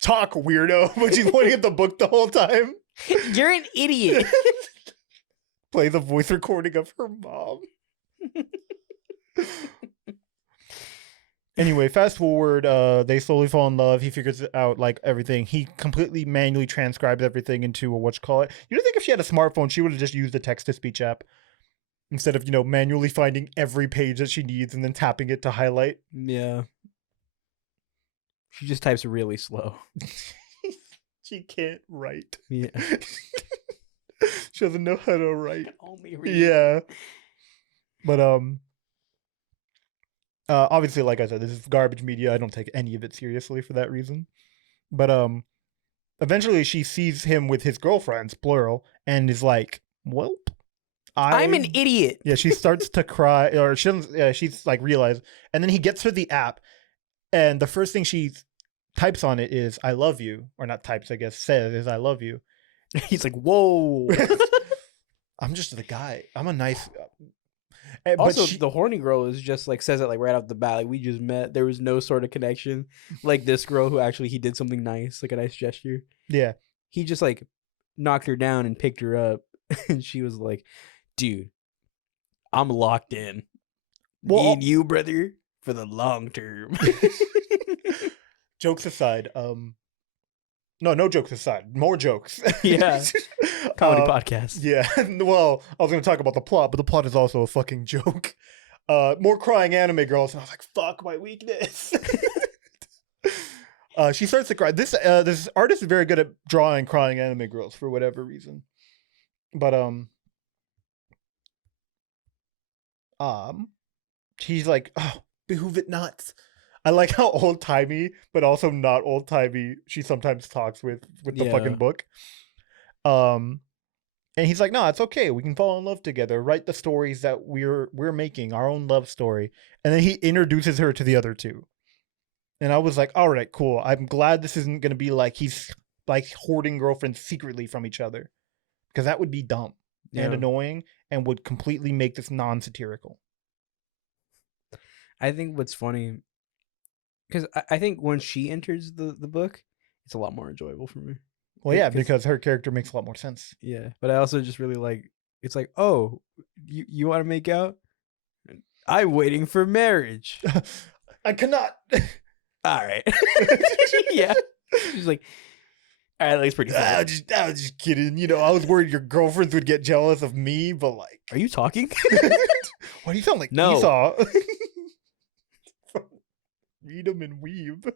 Talk, weirdo. But she's pointing at the book the whole time. You're an idiot. Play the voice recording of her mom. Anyway, fast forward, they slowly fall in love. He figures out like everything. He completely manually transcribes everything into a whatchamacallit. You don't think if she had a smartphone, she would have just used the text-to-speech app instead of, manually finding every page that she needs and then tapping it to highlight? Yeah. She just types really slow. She can't write. Yeah. She doesn't know how to write. Only read. Yeah. But obviously, like I said, this is garbage media. I don't take any of it seriously for that reason. But eventually she sees him with his girlfriends, plural, and is like, "Well, I'm an idiot." Yeah, she starts to cry, or she doesn't. Yeah, she's like realized, and then he gets her the app, and the first thing she types on it is "I love you," or not types, I guess, says is "I love you." He's like, "Whoa." I'm just the guy. I'm a nice. Also, the horny girl is just like says it like right off the bat. Like, we just met. There was no sort of connection. Like this girl who actually he did something nice, like a nice gesture. Yeah. He just like knocked her down and picked her up, and she was like, "Dude, I'm locked in. Me and you, brother, for the long term." Jokes aside, no jokes aside, more jokes. Yeah. Comedy podcast. Yeah. Well, I was going to talk about the plot, but the plot is also a fucking joke. More crying anime girls, and I was like, fuck my weakness. She starts to cry. This artist is very good at drawing crying anime girls for whatever reason. But she's like, oh, behoove it not. I like how old-timey, but also not old-timey she sometimes talks with the fucking book. And he's like, no, it's okay. We can fall in love together. Write the stories that we're making, our own love story. And then he introduces her to the other two. And I was like, all right, cool. I'm glad this isn't going to be like he's like hoarding girlfriends secretly from each other. Because that would be dumb and annoying and would completely make this non-satirical. I think what's funny, because I think when she enters the book, it's a lot more enjoyable for me. Well, yeah, because her character makes a lot more sense. Yeah, but I also just really like, it's like, oh, you want to make out? I'm waiting for marriage. I cannot. All right. Yeah. She's like, all right, that's pretty funny. I was just kidding. I was worried your girlfriends would get jealous of me, but like. Are you talking? Why do you sound like no. Esau? Read 'em and weave.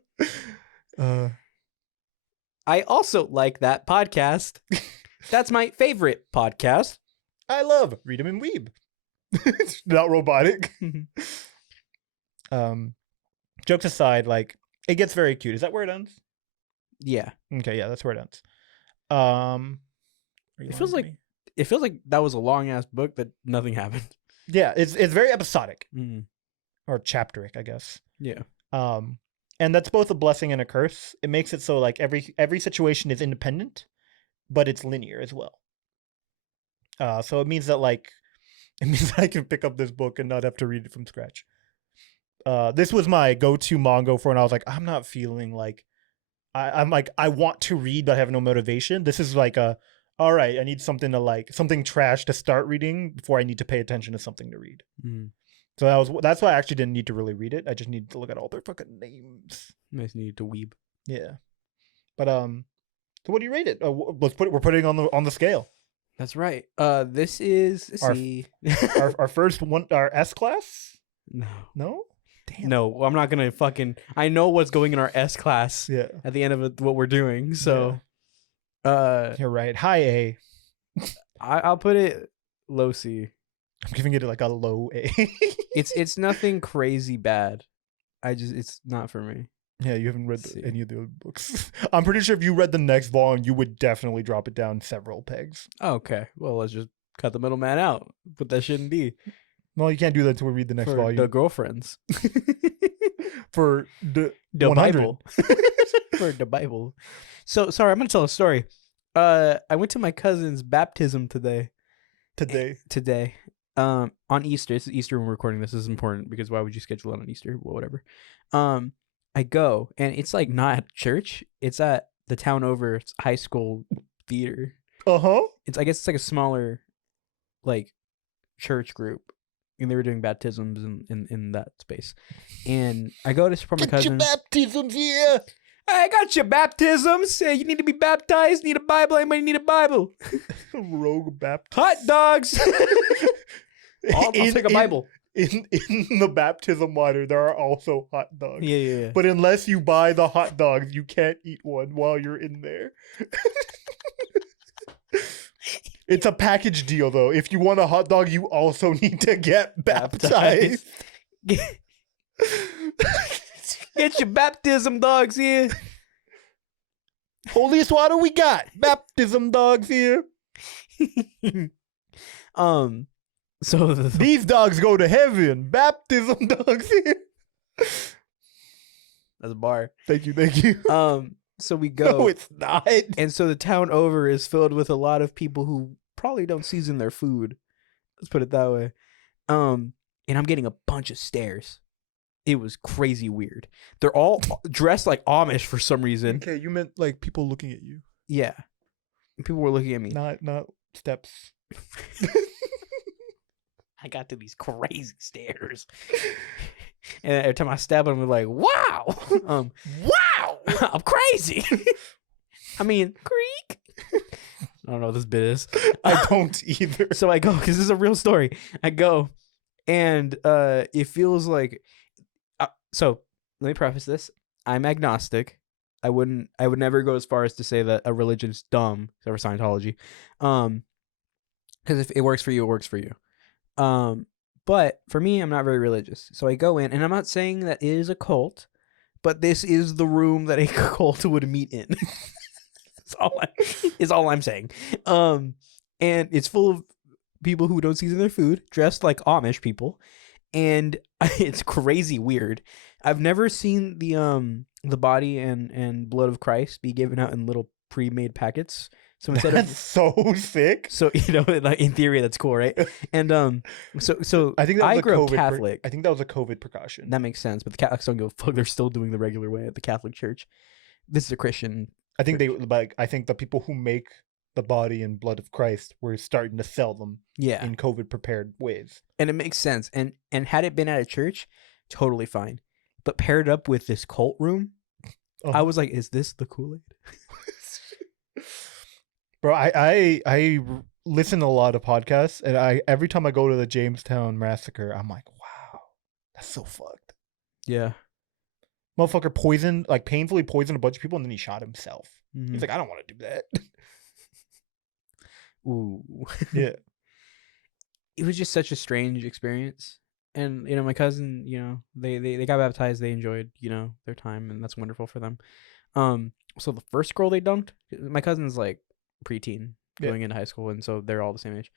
I also like that podcast. That's my favorite podcast. I love Read 'em and Weeb. Not robotic. Jokes aside, like it gets very cute. Is that where it ends? Yeah. Okay, yeah, that's where it ends. It feels like that was a long ass book that nothing happened. Yeah, it's very episodic. Or chapteric, I guess. Yeah. And that's both a blessing and a curse. It makes it so like every situation is independent, but it's linear as well. So it means that I can pick up this book and not have to read it from scratch. This was my go-to manga for when I was like, I'm not feeling like I'm like I want to read but I have no motivation. This is like all right, I need something something trash to start reading before I need to pay attention to something to read. So that's why I actually didn't need to really read it. I just needed to look at all their fucking names. I just needed to weeb. Yeah, but so what do you rate it? We're putting on the scale. That's right. This is our first one, our S class. No. Damn. No, I'm not gonna fucking. I know what's going in our S class. Yeah. At the end of what we're doing, so. Yeah. You're right. High A. I'll put it low C. I'm giving it like a low A. It's nothing crazy bad. It's not for me. Yeah, you haven't read any of the books. I'm pretty sure if you read the next volume, you would definitely drop it down several pegs. Okay, well, let's just cut the middleman out. Put that shit in D. No, you can't do that until we read the next volume. The girlfriends. For the Bible. For the Bible. So, sorry, I'm going to tell a story. I went to my cousin's baptism today. Today. On Easter. It's Easter when we're recording this. This is important because why would you schedule it on Easter? Well, whatever. I go, and it's like not at church. It's at the town over high school theater. I guess it's like a smaller, like, church group, and they were doing baptisms in that space. And I go to support my cousin. Get your baptisms here. I got your baptisms. You need to be baptized. Need a Bible. Anybody need a Bible? Rogue Baptist. Hot dogs. I'll take a Bible. In the baptism water, there are also hot dogs. Yeah. But unless you buy the hot dogs, you can't eat one while you're in there. It's a package deal, though. If you want a hot dog, you also need to get baptized. Get your baptism dogs here. Holiest water we got. Baptism dogs here. So these dogs go to heaven. Baptism dogs here. That's a bar. Thank you. So we go. No, it's not. And so the town over is filled with a lot of people who probably don't season their food. Let's put it that way. And I'm getting a bunch of stares. It was crazy weird. They're all dressed like Amish for some reason. Okay, you meant like people looking at you. Yeah. People were looking at me. Not steps. I got to these crazy stares. And every time I stab them, I'm like, wow. Wow. I'm crazy. I mean, creek. I don't know what this bit is. I don't either. So I go, because this is a real story. I go, and it feels like... So let me preface this. I'm agnostic. I would never go as far as to say that a religion's dumb, except for Scientology. Because if it works for you, it works for you. But for me, I'm not very religious. So I go in, and I'm not saying that it is a cult, but this is the room that a cult would meet in. That's all I'm saying. And it's full of people who don't season their food, dressed like Amish people. And it's crazy weird. I've never seen the body and blood of Christ be given out in little pre-made packets. So instead that's so sick. So in theory, that's cool, right? And so I think that was I grew up Catholic. I think that was a COVID precaution. That makes sense, but the Catholics don't give a fuck. They're still doing the regular way at the Catholic Church. This is a Christian. I think I think the people who make the body and blood of Christ were starting to sell them in COVID prepared ways. And it makes sense. And had it been at a church, totally fine. But paired up with this cult room, I was like, is this the Kool-Aid? Bro, I listen to a lot of podcasts, and every time I go to the Jamestown massacre, I'm like, wow, that's so fucked. Yeah. Motherfucker painfully poisoned a bunch of people, and then he shot himself. Mm-hmm. He's like, I don't want to do that. Ooh. Yeah. It was just such a strange experience. And, my cousin, they got baptized. They enjoyed, their time, and that's wonderful for them. So the first girl they dunked, my cousin's like preteen going into high school, and so they're all the same age.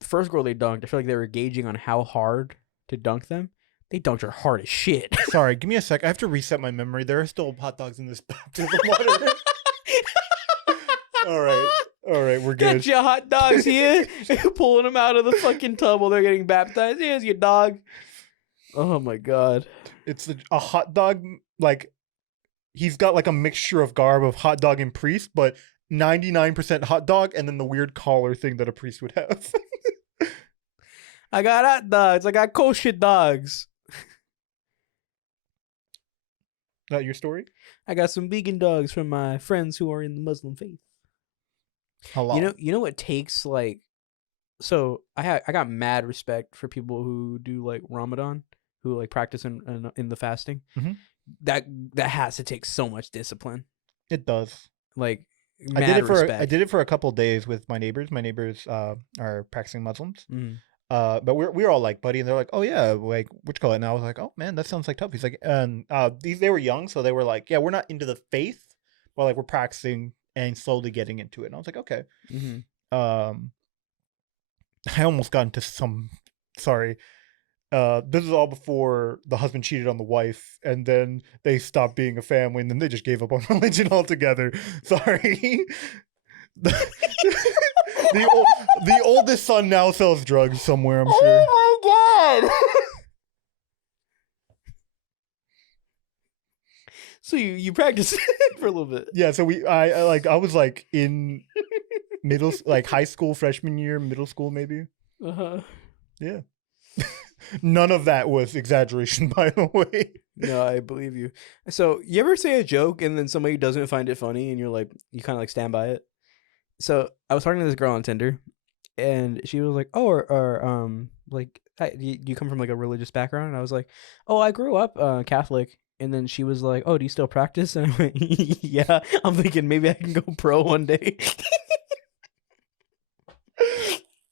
The first girl they dunked, I feel like they were gauging on how hard to dunk them. They dunked her hard as shit. Sorry, give me a sec. I have to reset my memory. There are still hot dogs in this baptism water. All right, we're good. Get your hot dogs here. Pulling them out of the fucking tub while they're getting baptized. Here's your dog. Oh my god. It's a hot dog, like, he's got like a mixture of garb of hot dog and priest, but 99% hot dog, and then the weird collar thing that a priest would have. I got hot dogs. I got kosher dogs. That your story? I got some vegan dogs from my friends who are in the Muslim faith. How long? You know what takes like. So I got mad respect for people who do like Ramadan, who like practice in the fasting. Mm-hmm. That has to take so much discipline. It does. Like mad respect. I did it for a couple of days with my neighbors. My neighbors are practicing Muslims. Mm. But we're all like buddy, and they're like, oh yeah, like what you call it? And I was like, oh man, that sounds like tough. He's like, and they were young, so they were like, yeah, we're not into the faith, but like we're practicing and slowly getting into it. And I was like, okay. Mm-hmm. I almost got into some. Sorry. This is all before the husband cheated on the wife, and then they stopped being a family, and then they just gave up on religion altogether. Sorry. The oldest son now sells drugs somewhere, I'm sure. Oh my god! So you practiced for a little bit. Yeah, so I was like in like high school, freshman year, middle school maybe. Uh-huh. Yeah. None of that was exaggeration, by the way. No, I believe you. So you ever say a joke and then somebody doesn't find it funny and you're like, you kind of like stand by it? So I was talking to this girl on Tinder and she was like, oh, or like, do you come from like a religious background? And I was like, oh, I grew up Catholic. And then she was like, oh, do you still practice? And I went, yeah. I'm thinking maybe I can go pro one day.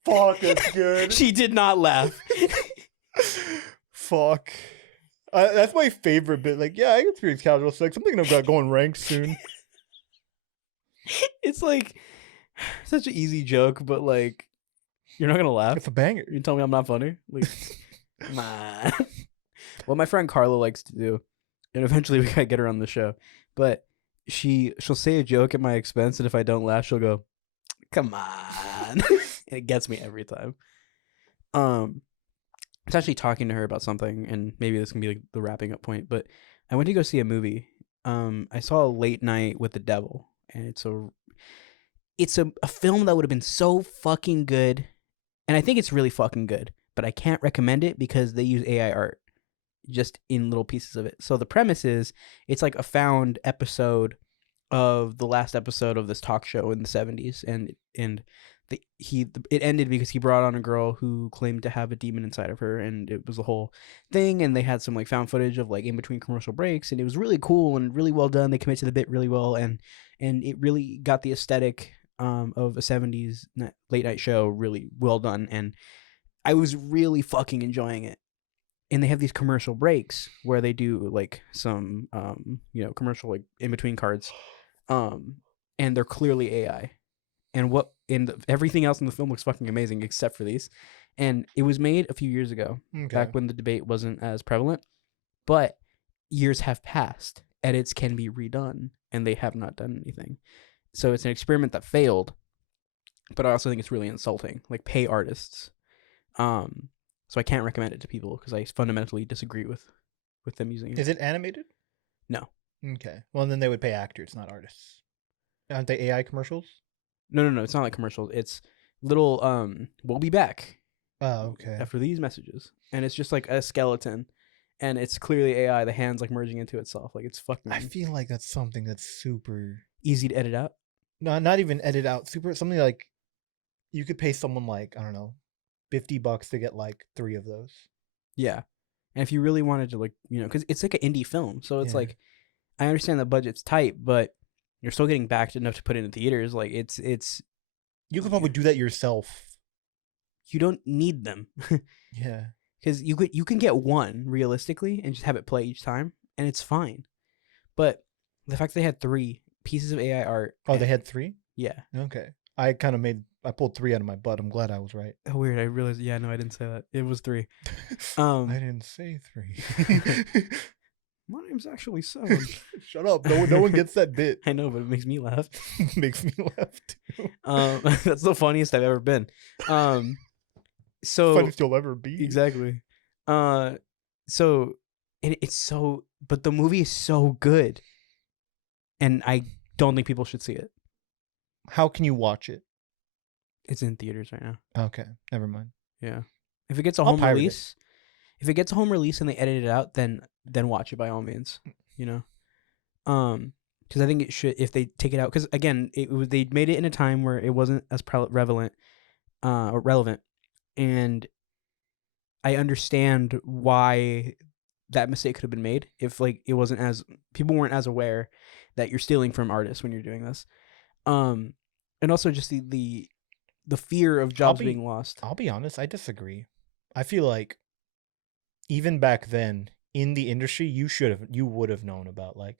Fuck, that's good. She did not laugh. Fuck. That's my favorite bit. Like, yeah, I experience casual sex. I'm thinking about going ranked soon. It's like such an easy joke, but like you're not gonna laugh. It's a banger. You tell me I'm not funny. Like, come on. What my friend Carla likes to do, and eventually we gotta get her on the show. But she'll say a joke at my expense, and if I don't laugh, she'll go, "Come on," and it gets me every time. I was actually talking to her about something, and maybe this can be like the wrapping up point. But I went to go see a movie. I saw Late Night with the Devil, and it's a film that would have been so fucking good, and I think it's really fucking good. But I can't recommend it because they use AI art just in little pieces of it. So the premise is it's like a found episode of the last episode of this talk show in the 70s, and it ended because he brought on a girl who claimed to have a demon inside of her, and it was a whole thing, and they had some like found footage of like in between commercial breaks, and it was really cool and really well done. They committed to the bit really well, and it really got the aesthetic of a 70s late night show really well done, and I was really fucking enjoying it. And they have these commercial breaks where they do like some commercial like in between cards, and they're clearly AI. And everything else in the film looks fucking amazing except for these. And it was made a few years ago, back when the debate wasn't as prevalent. But years have passed. Edits can be redone, and they have not done anything. So it's an experiment that failed. But I also think it's really insulting. Like, pay artists. So I can't recommend it to people because I fundamentally disagree with them using it. Is it animated? No. Okay. Well, then they would pay actors, not artists. Aren't they AI commercials? No. It's not like commercials. It's little, we'll be back. Oh, okay. After these messages. And it's just like a skeleton. And it's clearly AI, the hands like merging into itself. Like, it's fucking... I feel like that's something that's super... easy to edit out? No, not even edit out. Something like... You could pay someone like, I don't know, $50 to get like 3 of those. Yeah. And if you really wanted to like, because it's like an indie film. So it's like, I understand the budget's tight, but you're still getting backed enough to put it in theaters. Like it's you could probably do that yourself. You don't need them. Yeah. Because you can get one realistically and just have it play each time, and it's fine. But the fact they had 3 pieces of AI art. Oh, they had 3? Yeah. Okay. I pulled 3 out of my butt. I'm glad I was right. Oh, weird. I realized. Yeah, no, I didn't say that. It was 3. I didn't say 3. My name's actually 7. Shut up. No one gets that bit. I know, but it makes me laugh. Makes me laugh too. That's the funniest I've ever been. So funniest you'll ever be. Exactly. So it's so, but the movie is so good, and I don't think people should see it. How can you watch it? It's in theaters right now. Okay, never mind. Yeah. If it gets a home release, if it gets a home release and they edit it out, then watch it by all means. because I think it should, if they take it out, because again, they made it in a time where it wasn't as relevant, and I understand why that mistake could have been made if like it wasn't as people weren't as aware that you're stealing from artists when you're doing this, and also just the fear of jobs being lost. I'll be honest, I disagree. I feel like even back then in the industry, you would have known about like,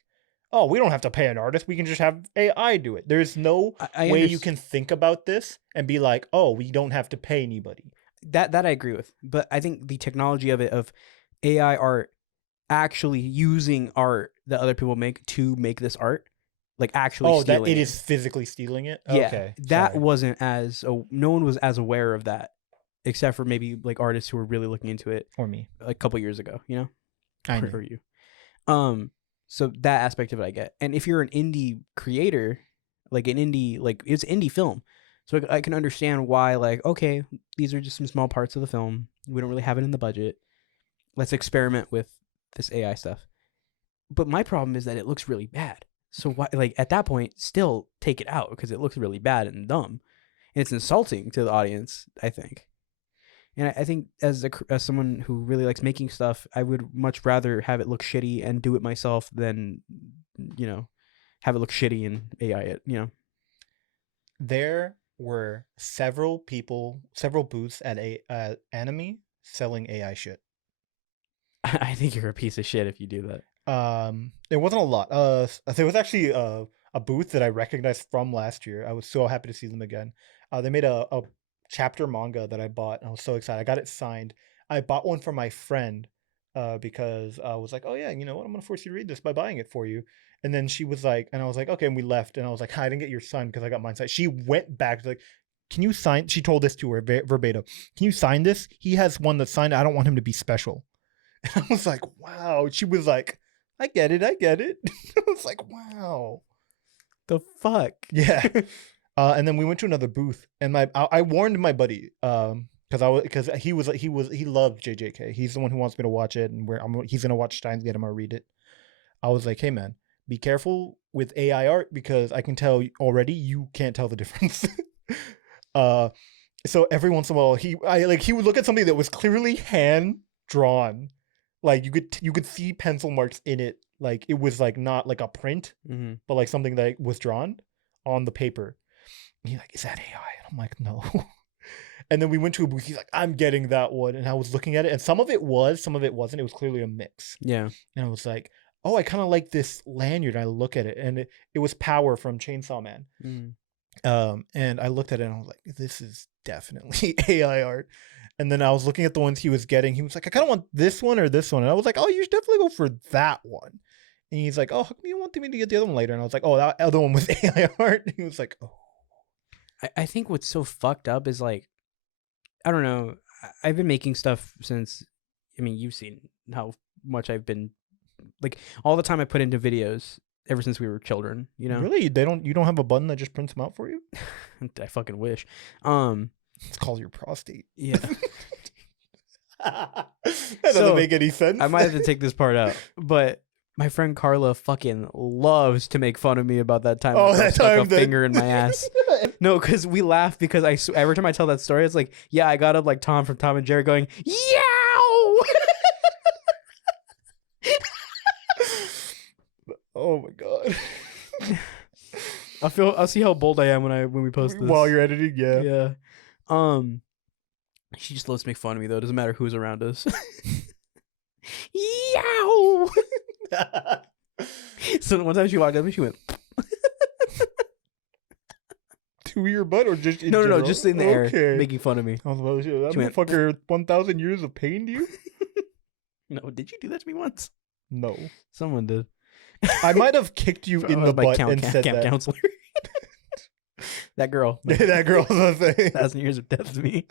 oh, we don't have to pay an artist. We can just have AI do it. There's no way you can think about this and be like, oh, we don't have to pay anybody. That I agree with. But I think the technology of it, of AI art actually using art that other people make to make this art, like actually stealing that it is physically stealing it? Yeah, okay. That wasn't as, no one was as aware of that, except for maybe like artists who were really looking into it. Or me. Like a couple years ago, you know? I know. Or you. So that aspect of it I get. And if you're an indie creator, like it's indie film. So I can understand why, like, okay, these are just some small parts of the film. We don't really have it in the budget. Let's experiment with this AI stuff. But my problem is that it looks really bad. So why, like at that point, still take it out because it looks really bad and dumb. And it's insulting to the audience, I think. And I think as someone who really likes making stuff, I would much rather have it look shitty and do it myself than, have it look shitty and AI it, There were several booths at Anime selling AI shit. I think you're a piece of shit if you do that. There wasn't a lot. There was actually a booth that I recognized from last year. I was so happy to see them again. They made a chapter manga that I bought. And I was so excited. I got it signed. I bought one for my friend because I was like, oh yeah, you know what? I'm gonna force you to read this by buying it for you. And then she was like, and I was like, okay, and we left. And I was like, I didn't get your sign because I got mine signed. She went back like, can you sign? She told this to her verbatim. Can you sign this? He has one that's signed. I don't want him to be special. And I was like, wow. She was like, I get it. I was like, wow. The fuck? Yeah. And then we went to another booth, and I warned my buddy, because he loved JJK. He's the one who wants me to watch it, and he's gonna watch Steins Gate. I'm gonna read it. I was like, hey man, be careful with AI art because I can tell already you can't tell the difference. So every once in a while he would look at something that was clearly hand drawn, like you could see pencil marks in it, like it was like not like a print, but like something that was drawn on the paper. And he's like, is that AI? And I'm like, no. And then we went to a booth. He's like, I'm getting that one. And I was looking at it, and some of it was, some of it wasn't. It was clearly a mix. Yeah. And I was like, oh, I kind of like this lanyard. And I look at it, and it was Power from Chainsaw Man. And I looked at it, and I was like, this is definitely AI art. And then I was looking at the ones he was getting. He was like, I kind of want this one or this one. And I was like, oh, you should definitely go for that one. And he's like, oh, how come you want me to get the other one later? And I was like, oh, that other one was AI art. And he was like, oh. I think what's so fucked up is like, I don't know. I've been making stuff since, I mean, you've seen how much I've been, like, all the time I put into videos ever since we were children, you know? Really? You don't have a button that just prints them out for you? I fucking wish. It's called your prostate. Yeah. That doesn't make any sense. I might have to take this part out, but my friend Carla fucking loves to make fun of me about that time I stuck a finger in my ass. No, because we laugh because every time I tell that story, it's like, yeah, I got up like Tom from Tom and Jerry going, yow! Oh my god. I'll see how bold I am when we post this. While you're editing, yeah. Yeah. She just loves to make fun of me though. It doesn't matter who's around us. Yow! So one time she walked up and she went to your butt or just in no, general? just in the air, making fun of me. I was about to say, that motherfucker 1,000 years of pain to you? No, did you do that to me once? No. Someone did. I might have kicked you in the butt and said that. Counselor. That girl. That girl was the thing. 1,000 years of death to me.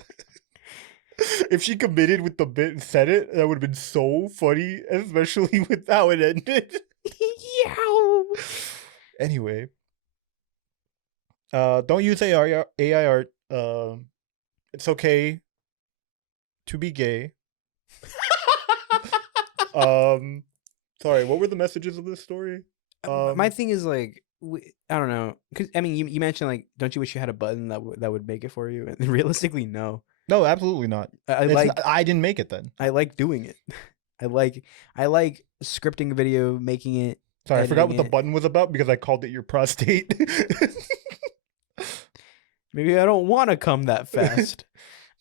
If she committed with the bit and said it, that would have been so funny, especially with how it ended. Yow! Anyway. Don't use AI art. It's okay to be gay. Sorry, what were the messages of this story? My thing is like, I don't know, because I mean, you mentioned like, don't you wish you had a button that would make it for you? And realistically, no. No, absolutely not. I didn't make it then. I like doing it. I like scripting a video, making it. Sorry, I forgot what the button was about because I called it your prostate. Maybe I don't want to come that fast.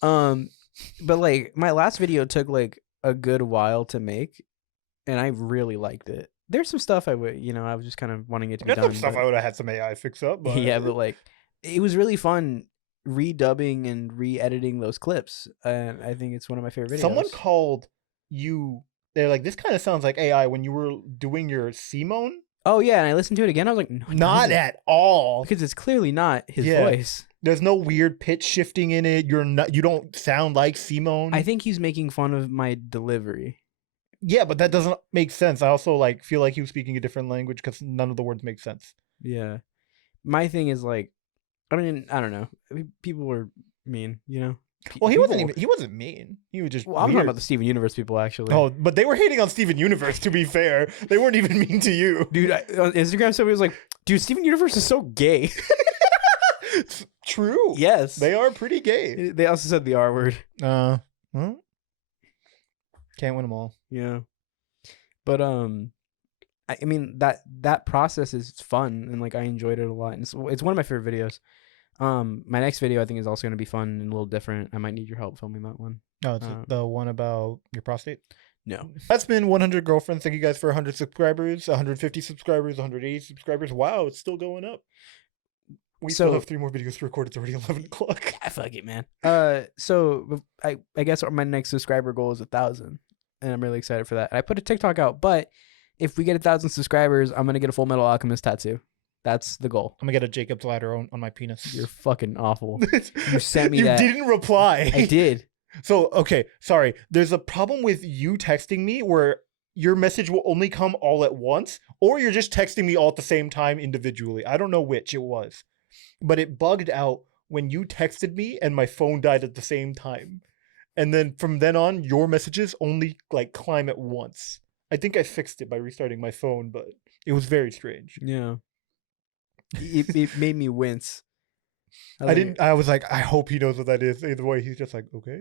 But like my last video took like a good while to make, and I really liked it. There's some stuff I would, I was just kind of wanting it to be done. There's some stuff I would have had some AI fix up, but yeah, but like it was really fun redubbing and re-editing those clips, and I think it's one of my favorite videos. Someone called you. They're like, this kind of sounds like AI when you were doing your Simone. Oh yeah, and I listened to it again. I was like, no, not at all, because it's clearly not his voice. There's no weird pitch shifting in it. You don't sound like Simone. I think he's making fun of my delivery. Yeah, but that doesn't make sense. I also like feel like he was speaking a different language because none of the words make sense. Yeah, my thing is like, I mean, I don't know. People were mean, Well, he wasn't mean. He was just. Well, I'm talking about the Steven Universe people, actually. Oh, but they were hating on Steven Universe. To be fair, they weren't even mean to you, dude. On Instagram, somebody was like, "Dude, Steven Universe is so gay." True. Yes, they are pretty gay. They also said the R word. Well, can't win them all. Yeah, but I mean that process is fun, and like I enjoyed it a lot, and it's one of my favorite videos. My next video I think is also going to be fun and a little different. I might need your help filming that one. Oh, it's the one about your prostate? No. That's been 100 girlfriends. Thank you guys for 100 subscribers, 150 subscribers, 180 subscribers. Wow, it's still going up. We still have 3 more videos to record. It's already 11 o'clock. I fuck it, man. So I guess my next subscriber goal is 1,000, and I'm really excited for that. And I put a TikTok out, but if we get 1,000 subscribers, I'm gonna get a Full Metal Alchemist tattoo. That's the goal. I'm gonna get a Jacob's ladder on my penis. You're fucking awful. You sent me that. You didn't reply. I did. So, okay, sorry. There's a problem with you texting me where your message will only come all at once, or you're just texting me all at the same time individually. I don't know which it was, but it bugged out when you texted me and my phone died at the same time. And then from then on, your messages only like climb at once. I think I fixed it by restarting my phone, but it was very strange. Yeah. It made me wince. I was like, I hope he knows what that is. Either way, he's just like, okay.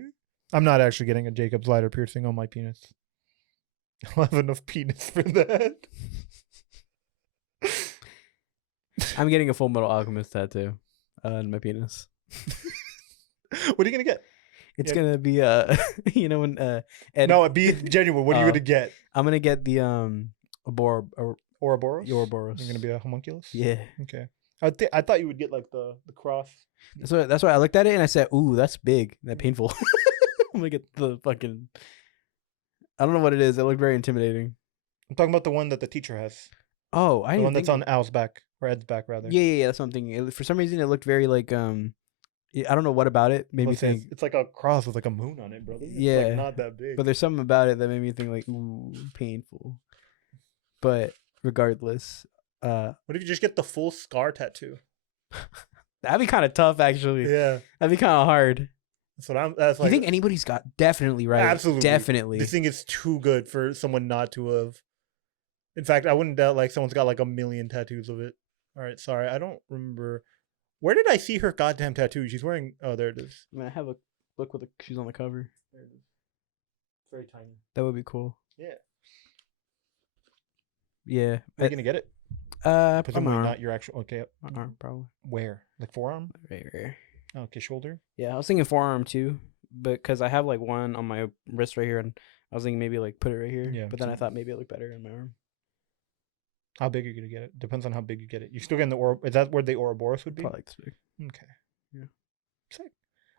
I'm not actually getting a Jacob's ladder piercing on my penis. I'll have enough penis for that. I'm getting a Full Metal Alchemist tattoo on my penis. What are you gonna get? It's gonna be when Ed... No, be genuine. What are you gonna get? I'm gonna get the Ouroboros? Ouroboros. You're gonna be a homunculus? Yeah. Okay. I thought you would get like the cross. That's why I looked at it and I said, "Ooh, that's big. That painful." I'm gonna get the fucking. I don't know what it is. It looked very intimidating. I'm talking about the one that the teacher has. Oh, the one that's on Al's back or Ed's back rather. Yeah. That's something. For some reason, it looked very like I don't know what about it made me think it's like a cross with like a moon on it, brother. It's like not that big. But there's something about it that made me think like, ooh, painful. But regardless, what if you just get the full scar tattoo? That'd be kind of tough, actually. Yeah, that'd be kind of hard. That's you think anybody's got definitely right? Absolutely, definitely. I think it's too good for someone not to have. In fact, I wouldn't doubt like someone's got like 1 million tattoos of it. All right, sorry, I don't remember. Where did I see her goddamn tattoo? She's wearing. Oh, there it is. I have a look with she's on the cover. There it is. It's very tiny. That would be cool. Yeah. Yeah. Are you gonna get it? Presumably not your actual. Okay. Arm, probably. Where? Like forearm? Right. Okay, shoulder. Yeah, I was thinking forearm too, but because I have like one on my wrist right here, and I was thinking maybe like put it right here. Yeah. But then I thought maybe it looked better in my arm. How big are you gonna get it? Depends on how big you get it. You're still getting the Is that where the Ouroboros would be? Probably like this big. Okay. Yeah. Sick.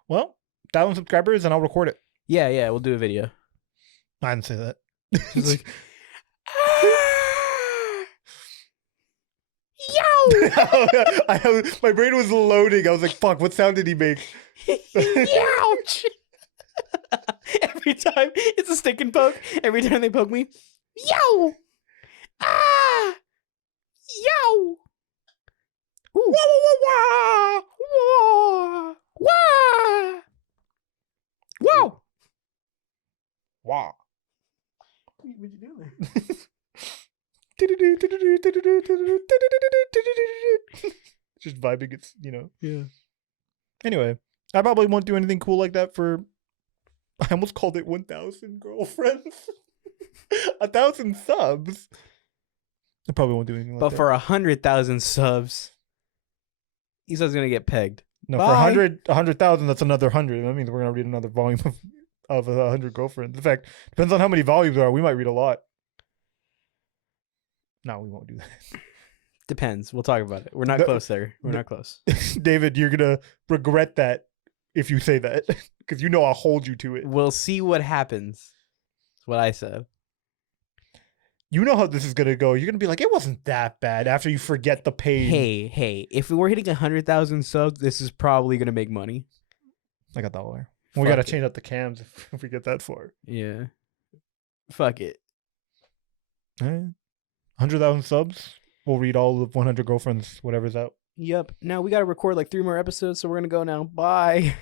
Well, 1,000 subscribers and I'll record it. Yeah. We'll do a video. I didn't say that. She's like, yo! My brain was loading. I was like, fuck, what sound did he make? Ouch! Every time it's a stick and poke. Every time they poke me, yo! Ah! Yo! Ooh. Wah, wah, wah, wah, wah. Whoa! Wow. What you doing? Just vibing. It's Yeah. Anyway, I probably won't do anything cool like that for. I almost called it 1,000 girlfriends. 1,000 subs. I probably won't do anything like But that. for 100,000 subs, Esau's gonna get pegged. No, Bye. for 100,000, that's another 100. That means we're gonna read another volume of 100 girlfriends. In fact, depends on how many volumes there are. We might read a lot. No, we won't do that. Depends. We'll talk about it. We're not close there. We're not close. David, you're gonna regret that if you say that, because I'll hold you to it. We'll see what happens. That's what I said. You know how this is gonna go. You're gonna be like, it wasn't that bad after you forget the pain. Hey! If we were hitting 100,000 subs, this is probably gonna make money. I got $1. We gotta change up the cams if we get that far. Yeah. Fuck it. 100,000 subs. We'll read all of 100 girlfriends, whatever's out. Yep. Now we gotta record like 3 more episodes, so we're gonna go now. Bye.